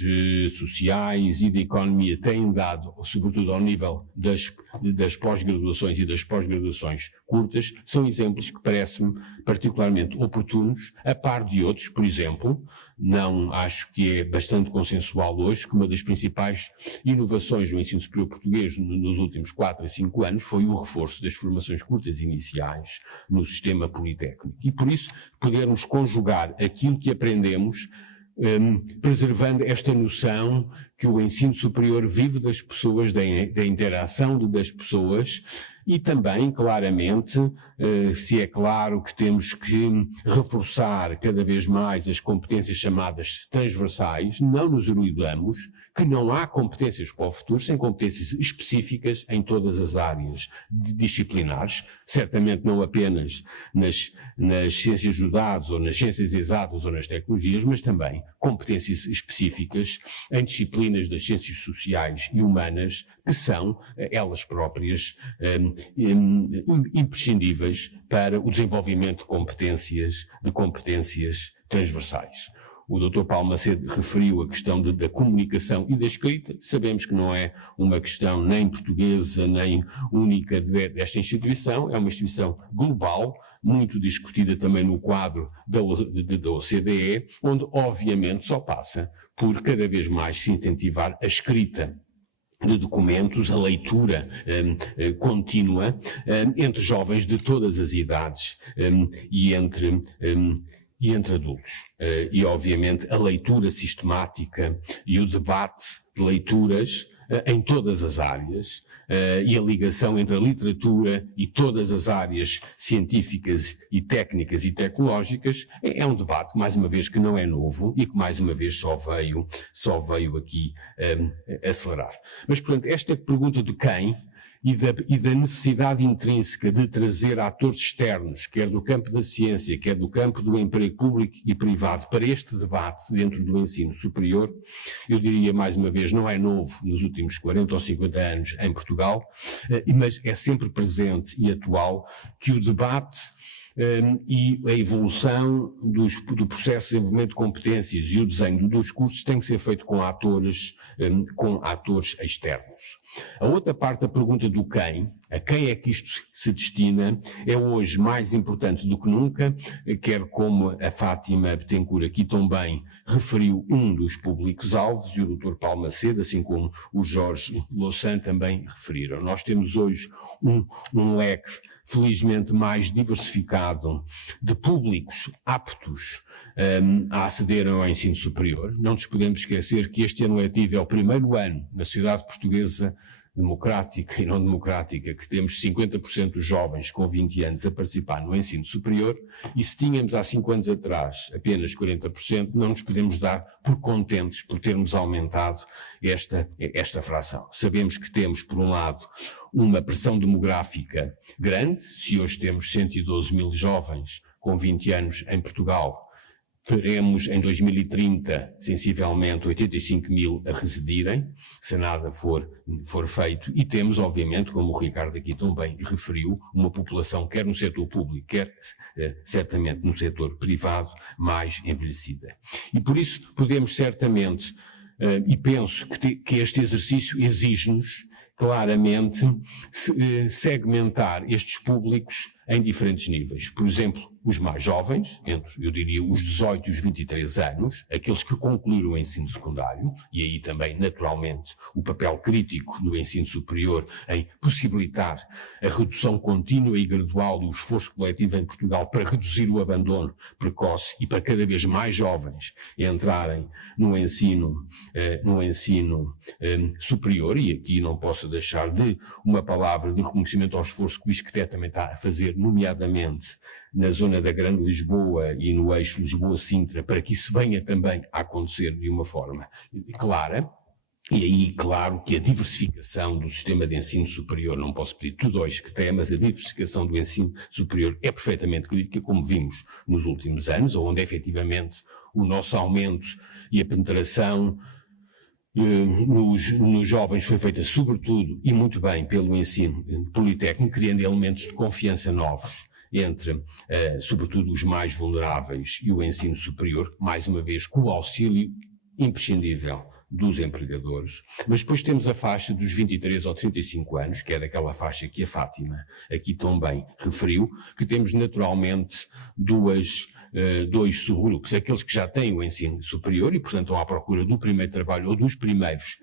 sociais e de economia, têm dado, sobretudo ao nível das pós-graduações e das pós-graduações curtas, são exemplos que parecem-me particularmente oportunos, a par de outros. Por exemplo, não acho que é bastante consensual hoje que uma das principais inovações do ensino superior português nos últimos 4 a 5 anos foi o reforço das formações curtas iniciais no sistema politécnico. E por isso podermos conjugar aquilo que aprendemos, preservando esta noção que o ensino superior vive das pessoas, da interação das pessoas, e também, claramente, se é claro que temos que reforçar cada vez mais as competências chamadas transversais, não nos iludamos que não há competências para o futuro sem competências específicas em todas as áreas disciplinares, certamente não apenas nas ciências dos dados ou nas ciências exatas ou nas tecnologias, mas também competências específicas em disciplinas das ciências sociais e humanas, que são elas próprias imprescindíveis para o desenvolvimento de competências transversais. O Dr. Paulo Macedo referiu a questão da comunicação e da escrita. Sabemos que não é uma questão nem portuguesa, nem única desta instituição, é uma instituição global, muito discutida também no quadro da OCDE, onde obviamente só passa por cada vez mais se incentivar a escrita de documentos, a leitura contínua entre jovens de todas as idades e entre adultos. E, obviamente, a leitura sistemática e o debate de leituras em todas as áreas e a ligação entre a literatura e todas as áreas científicas e técnicas e tecnológicas é um debate, mais uma vez, que não é novo e que, mais uma vez, só veio aqui acelerar. Mas, portanto, esta pergunta de quem e da necessidade intrínseca de trazer atores externos, quer do campo da ciência, quer do campo do emprego público e privado, para este debate dentro do ensino superior, eu diria mais uma vez, não é novo nos últimos 40 ou 50 anos em Portugal, mas é sempre presente e atual que o debate e a evolução do processo de desenvolvimento de competências e o desenho dos cursos tem que ser feito com atores externos. A outra parte da pergunta do quem, a quem é que isto se destina, é hoje mais importante do que nunca, quer como a Fátima Betancourt aqui também referiu um dos públicos-alvos e o Dr. Paulo Macedo, assim como o Jorge Louçã também referiram. Nós temos hoje um leque felizmente mais diversificado de públicos aptos a acederem ao ensino superior. Não nos podemos esquecer que este ano letivo é o primeiro ano na sociedade portuguesa democrática e não democrática que temos 50% dos jovens com 20 anos a participar no ensino superior, e se tínhamos há 5 anos atrás apenas 40%, não nos podemos dar por contentes por termos aumentado esta fração. Sabemos que temos, por um lado, uma pressão demográfica grande. Se hoje temos 112 mil jovens com 20 anos em Portugal, teremos em 2030 sensivelmente 85 mil a residirem, se nada for feito, e temos obviamente, como o Ricardo aqui também referiu, uma população quer no setor público, quer certamente no setor privado, mais envelhecida. E por isso podemos certamente, e penso que este exercício exige-nos claramente segmentar estes públicos em diferentes níveis. Por exemplo, os mais jovens, entre, eu diria, os 18 e os 23 anos, aqueles que concluíram o ensino secundário, e aí também, naturalmente, o papel crítico do ensino superior em possibilitar a redução contínua e gradual do esforço coletivo em Portugal para reduzir o abandono precoce e para cada vez mais jovens entrarem no ensino superior, e aqui não posso deixar de uma palavra de reconhecimento ao esforço que o ISCTE também está a fazer, nomeadamente na zona da Grande Lisboa e no eixo Lisboa-Sintra, para que isso venha também a acontecer de uma forma clara. E aí, claro, que a diversificação do sistema de ensino superior, não posso pedir tudo ao ISCTE, mas a diversificação do ensino superior é perfeitamente crítica, como vimos nos últimos anos, onde efetivamente o nosso aumento e a penetração nos jovens foi feita sobretudo e muito bem pelo ensino politécnico, criando elementos de confiança novos entre, sobretudo, os mais vulneráveis e o ensino superior, mais uma vez com o auxílio imprescindível dos empregadores. Mas depois temos a faixa dos 23 ou 35 anos, que é daquela faixa que a Fátima aqui também referiu, que temos naturalmente dois subgrupos, aqueles que já têm o ensino superior e, portanto, estão à procura do primeiro trabalho ou dos primeiros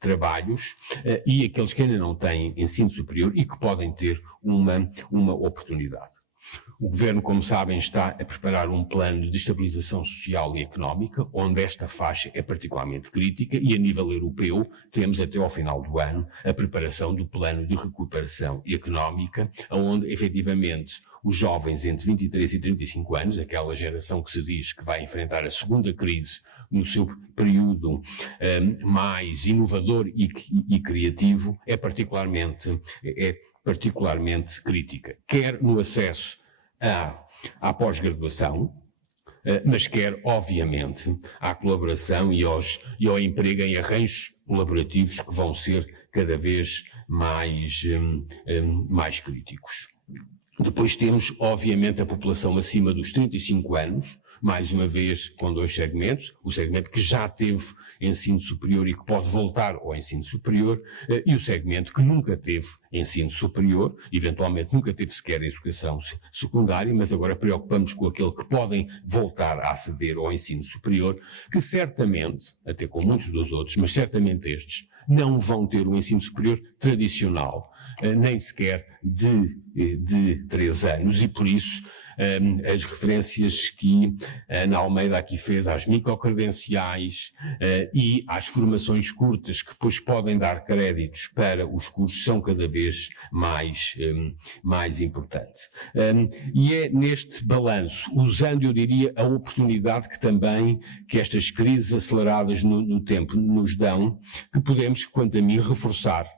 trabalhos, e aqueles que ainda não têm ensino superior e que podem ter uma oportunidade. O Governo, como sabem, está a preparar um plano de estabilização social e económica, onde esta faixa é particularmente crítica, e a nível europeu temos até ao final do ano a preparação do plano de recuperação económica, onde efetivamente os jovens entre 23 e 35 anos, aquela geração que se diz que vai enfrentar a segunda crise no seu período mais inovador e criativo, é particularmente crítica, quer no acesso à pós-graduação, mas quer, obviamente, à colaboração e ao emprego em arranjos colaborativos que vão ser cada vez mais críticos. Depois temos, obviamente, a população acima dos 35 anos, mais uma vez com dois segmentos, o segmento que já teve ensino superior e que pode voltar ao ensino superior, e o segmento que nunca teve ensino superior, eventualmente nunca teve sequer educação secundária, mas agora preocupamos com aquele que podem voltar a aceder ao ensino superior, que certamente, até com muitos dos outros, mas certamente estes, não vão ter um ensino superior tradicional, nem sequer de 3 anos, e por isso as referências que a Ana Almeida aqui fez às microcredenciais e às formações curtas que depois podem dar créditos para os cursos são cada vez mais importantes. E é neste balanço, usando, eu diria, a oportunidade que estas crises aceleradas no tempo nos dão, que podemos, quanto a mim, reforçar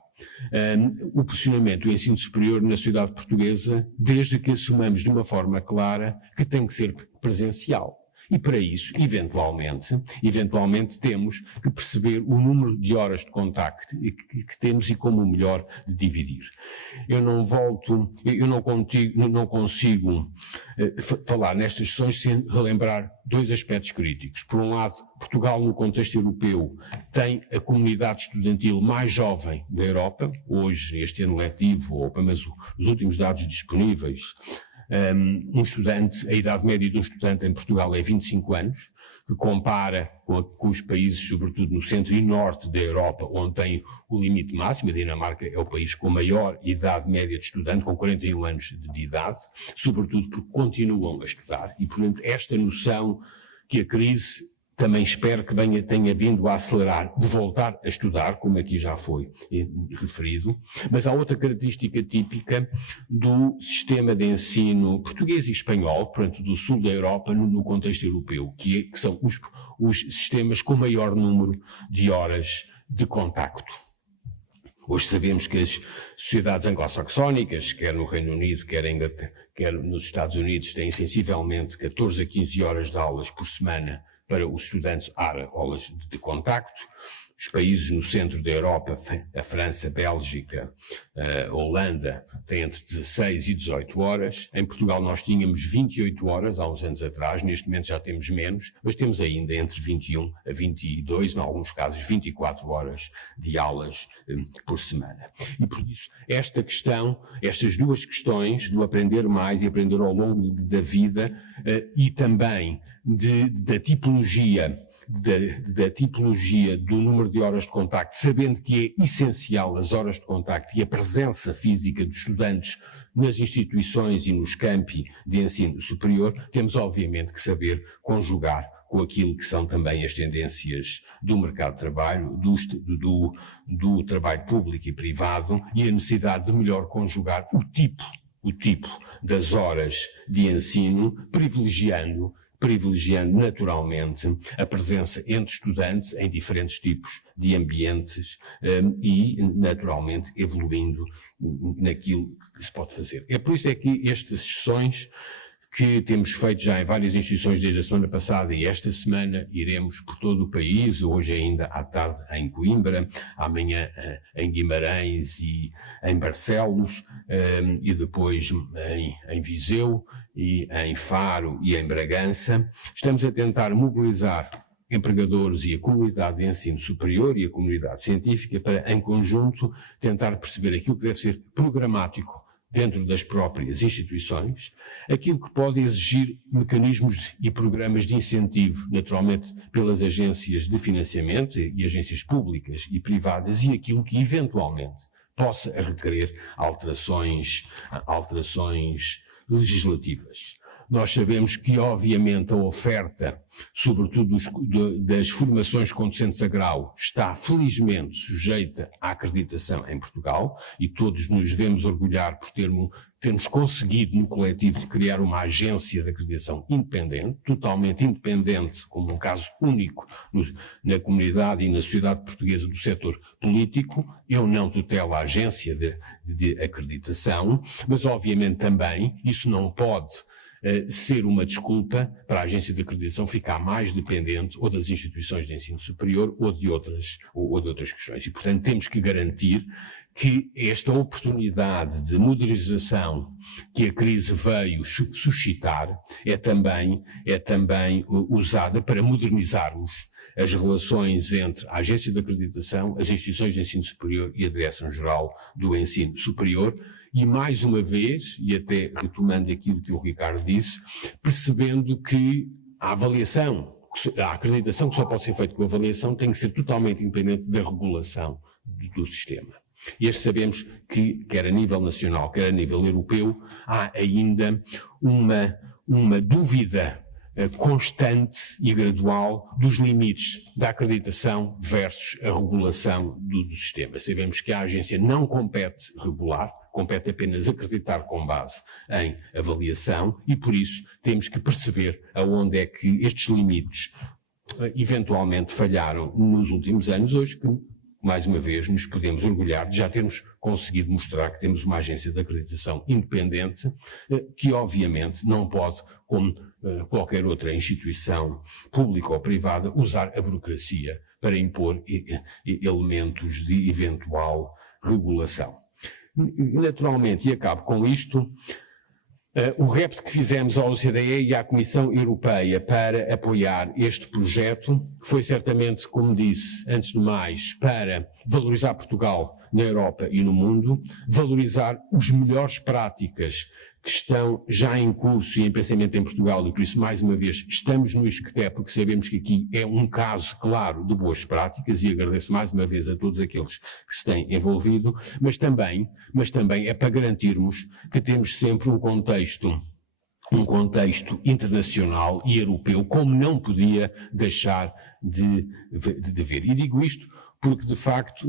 o posicionamento do ensino superior na sociedade portuguesa, desde que assumamos de uma forma clara que tem que ser presencial. E para isso, eventualmente temos que perceber o número de horas de contacto que temos e como o melhor de dividir. Eu não consigo falar nestas sessões sem relembrar 2 aspectos críticos. Por um lado, Portugal, no contexto europeu, tem a comunidade estudantil mais jovem da Europa. Hoje, este ano letivo, ou pelo menos os últimos dados disponíveis, a idade média de um estudante em Portugal é 25 anos, que compara com os países, sobretudo no centro e norte da Europa, onde tem o limite máximo. A Dinamarca é o país com maior idade média de estudante, com 41 anos de idade, sobretudo porque continuam a estudar. E, portanto, esta noção que a crise também espero que tenha vindo a acelerar, de voltar a estudar, como aqui já foi referido. Mas há outra característica típica do sistema de ensino português e espanhol, portanto, do sul da Europa, no contexto europeu, que são os sistemas com maior número de horas de contacto. Hoje sabemos que as sociedades anglo-saxónicas, quer no Reino Unido, quer nos Estados Unidos, têm sensivelmente 14 a 15 horas de aulas por semana para os estudantes, aulas de contacto. Os países no centro da Europa, a França, a Bélgica, a Holanda, têm entre 16 e 18 horas. Em Portugal nós tínhamos 28 horas há uns anos atrás, neste momento já temos menos, mas temos ainda entre 21 a 22, em alguns casos 24 horas de aulas por semana. E por isso estas 2 questões do aprender mais e aprender ao longo da vida e também da tipologia do número de horas de contacto, sabendo que é essencial as horas de contacto e a presença física dos estudantes nas instituições e nos campi de ensino superior, temos obviamente que saber conjugar com aquilo que são também as tendências do mercado de trabalho, do trabalho público e privado, e a necessidade de melhor conjugar o tipo das horas de ensino, privilegiando naturalmente a presença entre estudantes em diferentes tipos de ambientes e naturalmente evoluindo naquilo que se pode fazer. É por isso que estas sessões que temos feito já em várias instituições desde a semana passada e esta semana iremos por todo o país, hoje ainda à tarde em Coimbra, amanhã em Guimarães e em Barcelos e depois em Viseu e em Faro e em Bragança. Estamos a tentar mobilizar empregadores e a comunidade de ensino superior e a comunidade científica para, em conjunto, tentar perceber aquilo que deve ser programático dentro das próprias instituições, aquilo que pode exigir mecanismos e programas de incentivo, naturalmente pelas agências de financiamento e agências públicas e privadas, e aquilo que eventualmente possa requerer alterações legislativas. Nós sabemos que, obviamente, a oferta, sobretudo das formações com docentes a grau, está felizmente sujeita à acreditação em Portugal e todos nos devemos orgulhar por termos conseguido no coletivo de criar uma agência de acreditação independente, totalmente independente, como um caso único na comunidade e na sociedade portuguesa do setor político. Eu não tutelo a agência de acreditação, mas obviamente também isso não pode ser uma desculpa para a agência de acreditação ficar mais dependente ou das instituições de ensino superior ou de outras questões. E, portanto, temos que garantir que esta oportunidade de modernização que a crise veio suscitar é também usada para modernizarmos as relações entre a agência de acreditação, as instituições de ensino superior e a Direção-Geral do Ensino Superior, e mais uma vez, e até retomando aquilo que o Ricardo disse, percebendo que a acreditação que só pode ser feita com a avaliação tem que ser totalmente independente da regulação do sistema. E sabemos que, quer a nível nacional, quer a nível europeu, há ainda uma dúvida constante e gradual dos limites da acreditação versus a regulação do sistema. Sabemos que a agência não compete regular, compete apenas acreditar com base em avaliação e, por isso, temos que perceber aonde é que estes limites eventualmente falharam nos últimos anos. Hoje, mais uma vez, nos podemos orgulhar de já termos conseguido mostrar que temos uma agência de acreditação independente, que obviamente não pode, como qualquer outra instituição pública ou privada, usar a burocracia para impor elementos de eventual regulação. Naturalmente, e acabo com isto, o repto que fizemos à OCDE e à Comissão Europeia para apoiar este projeto foi certamente, como disse, antes de mais, para valorizar Portugal na Europa e no mundo, valorizar as melhores práticas que estão já em curso e em pensamento em Portugal, e por isso, mais uma vez, estamos no ISCTE, porque sabemos que aqui é um caso claro de boas práticas, e agradeço mais uma vez a todos aqueles que se têm envolvido, mas também é para garantirmos que temos sempre um contexto internacional e europeu, como não podia deixar de ver. E digo isto porque, de facto,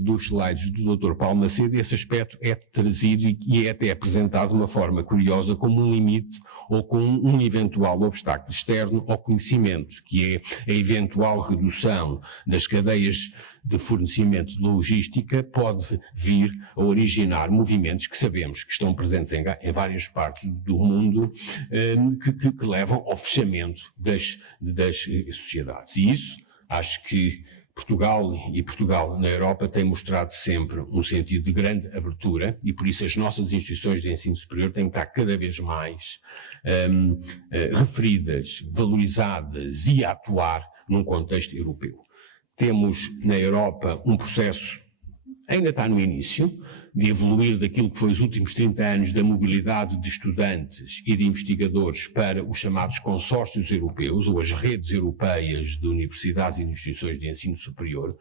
dos slides do Dr. Paulo Macedo, esse aspecto é trazido e é até apresentado de uma forma curiosa como um limite ou como um eventual obstáculo externo ao conhecimento, que é a eventual redução das cadeias de fornecimento de logística pode vir a originar movimentos que sabemos que estão presentes em várias partes do mundo, que levam ao fechamento das sociedades. E isso, acho que Portugal na Europa tem mostrado sempre um sentido de grande abertura, e por isso as nossas instituições de ensino superior têm que estar cada vez mais referidas, valorizadas e a atuar num contexto europeu. Temos na Europa um processo, ainda está no início, de evoluir daquilo que foi os últimos 30 anos da mobilidade de estudantes e de investigadores para os chamados consórcios europeus, ou as redes europeias de universidades e de instituições de ensino superior,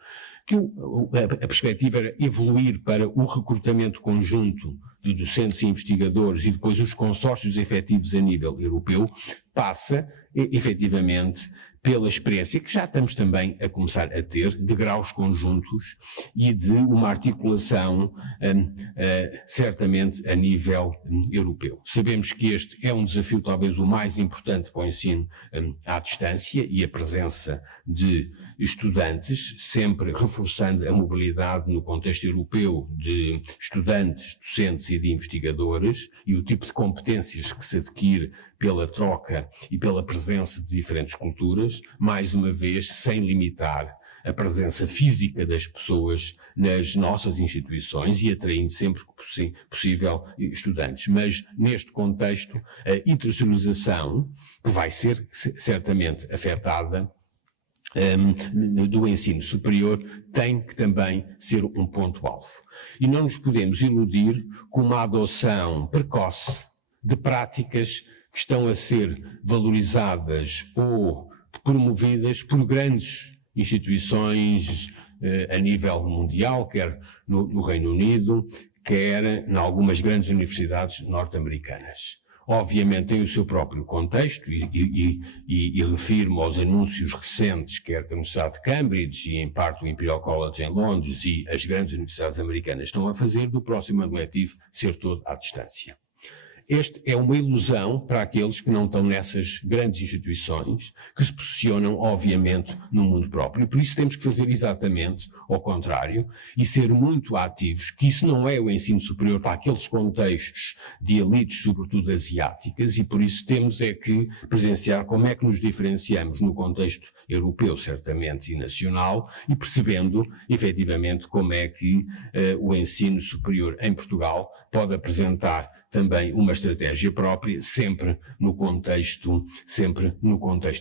que a perspectiva era evoluir para o recrutamento conjunto de docentes e investigadores e depois os consórcios efetivos a nível europeu, passa efetivamente pela experiência que já estamos também a começar a ter de graus conjuntos e de uma articulação certamente a nível europeu. Sabemos que este é um desafio talvez o mais importante para o ensino à distância e a presença de estudantes, sempre reforçando a mobilidade no contexto europeu de estudantes, docentes e de investigadores e o tipo de competências que se adquire pela troca e pela presença de diferentes culturas, mais uma vez sem limitar a presença física das pessoas nas nossas instituições e atraindo sempre que possível estudantes. Mas neste contexto, a internacionalização, que vai ser certamente afetada, do ensino superior, tem que também ser um ponto-alvo. E não nos podemos iludir com uma adoção precoce de práticas que estão a ser valorizadas ou promovidas por grandes instituições a nível mundial, quer no Reino Unido, quer em algumas grandes universidades norte-americanas. Obviamente tem o seu próprio contexto e refiro-me aos anúncios recentes, quer da Universidade de Cambridge e em parte o Imperial College em Londres e as grandes universidades americanas estão a fazer do próximo ano letivo ser todo à distância. Este é uma ilusão para aqueles que não estão nessas grandes instituições, que se posicionam, obviamente, no mundo próprio. Por isso temos que fazer exatamente ao contrário e ser muito ativos, que isso não é o ensino superior para aqueles contextos de elites, sobretudo asiáticas, e por isso temos é que presenciar como é que nos diferenciamos no contexto europeu, certamente, e nacional, e percebendo, efetivamente, como é que o ensino superior em Portugal pode apresentar também uma estratégia própria, sempre no contexto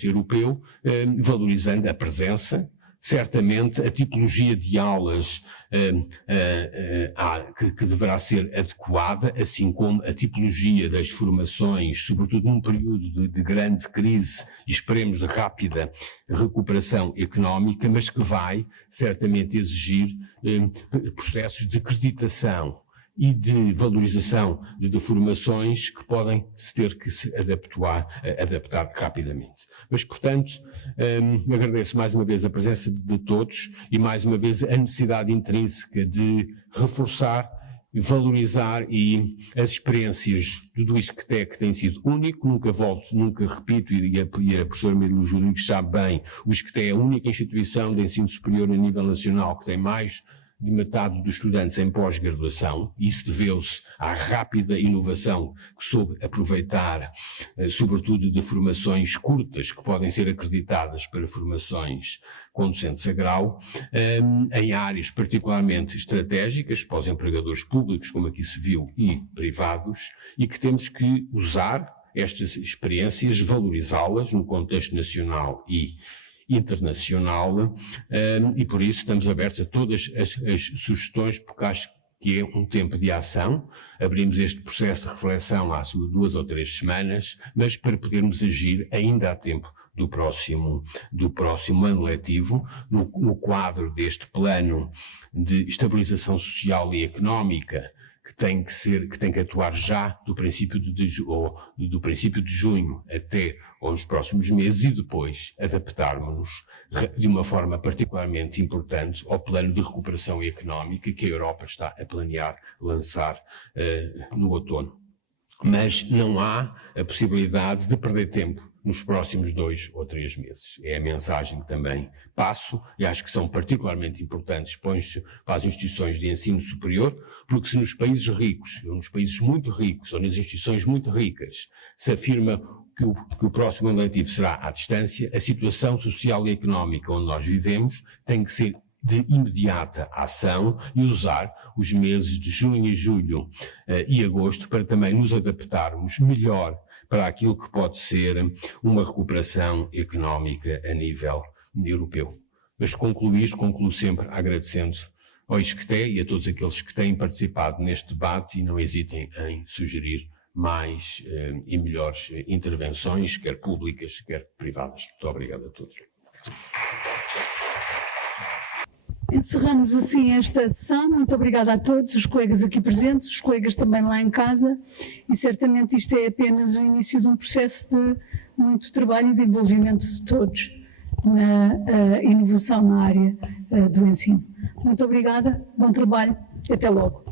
europeu, valorizando a presença. Certamente a tipologia de aulas que deverá ser adequada, assim como a tipologia das formações, sobretudo num período de grande crise e esperemos de rápida recuperação económica, mas que vai certamente exigir processos de acreditação e de valorização de formações que podem ter que se adaptar rapidamente. Mas, portanto, agradeço mais uma vez a presença de todos e mais uma vez a necessidade intrínseca de reforçar, valorizar e as experiências do ISCTE, que tem sido único, nunca repito, e a professora Miriam Júlio sabe bem, o ISCTE é a única instituição de ensino superior a nível nacional que tem mais de metade dos estudantes em pós-graduação. Isso deveu-se à rápida inovação que soube aproveitar, sobretudo de formações curtas, que podem ser acreditadas para formações com docentes a grau, em áreas particularmente estratégicas para os empregadores públicos, como aqui se viu, e privados, e que temos que usar estas experiências, valorizá-las no contexto nacional e internacional, e por isso estamos abertos a todas as sugestões, porque acho que é um tempo de ação. Abrimos este processo de reflexão há 2 ou 3 semanas, mas para podermos agir ainda há tempo do próximo ano letivo, no quadro deste plano de estabilização social e económica, que tem que atuar já do princípio de junho até aos próximos meses e depois adaptarmos-nos de uma forma particularmente importante ao plano de recuperação económica que a Europa está a planear lançar no outono. Mas não há a possibilidade de perder tempo nos próximos 2 ou 3 meses. É a mensagem que também passo e acho que são particularmente importantes para as instituições de ensino superior, porque se nos países ricos, ou nos países muito ricos, ou nas instituições muito ricas, se afirma que o próximo ano letivo será à distância, a situação social e económica onde nós vivemos tem que ser de imediata ação e usar os meses de junho e julho e agosto para também nos adaptarmos melhor para aquilo que pode ser uma recuperação económica a nível europeu. Mas concluo sempre agradecendo ao ISCTE e a todos aqueles que têm participado neste debate e não hesitem em sugerir mais e melhores intervenções, quer públicas, quer privadas. Muito obrigado a todos. Encerramos assim esta sessão. Muito obrigada a todos, os colegas aqui presentes, os colegas também lá em casa, e certamente isto é apenas o início de um processo de muito trabalho e de envolvimento de todos na inovação na área do ensino. Muito obrigada, bom trabalho e até logo.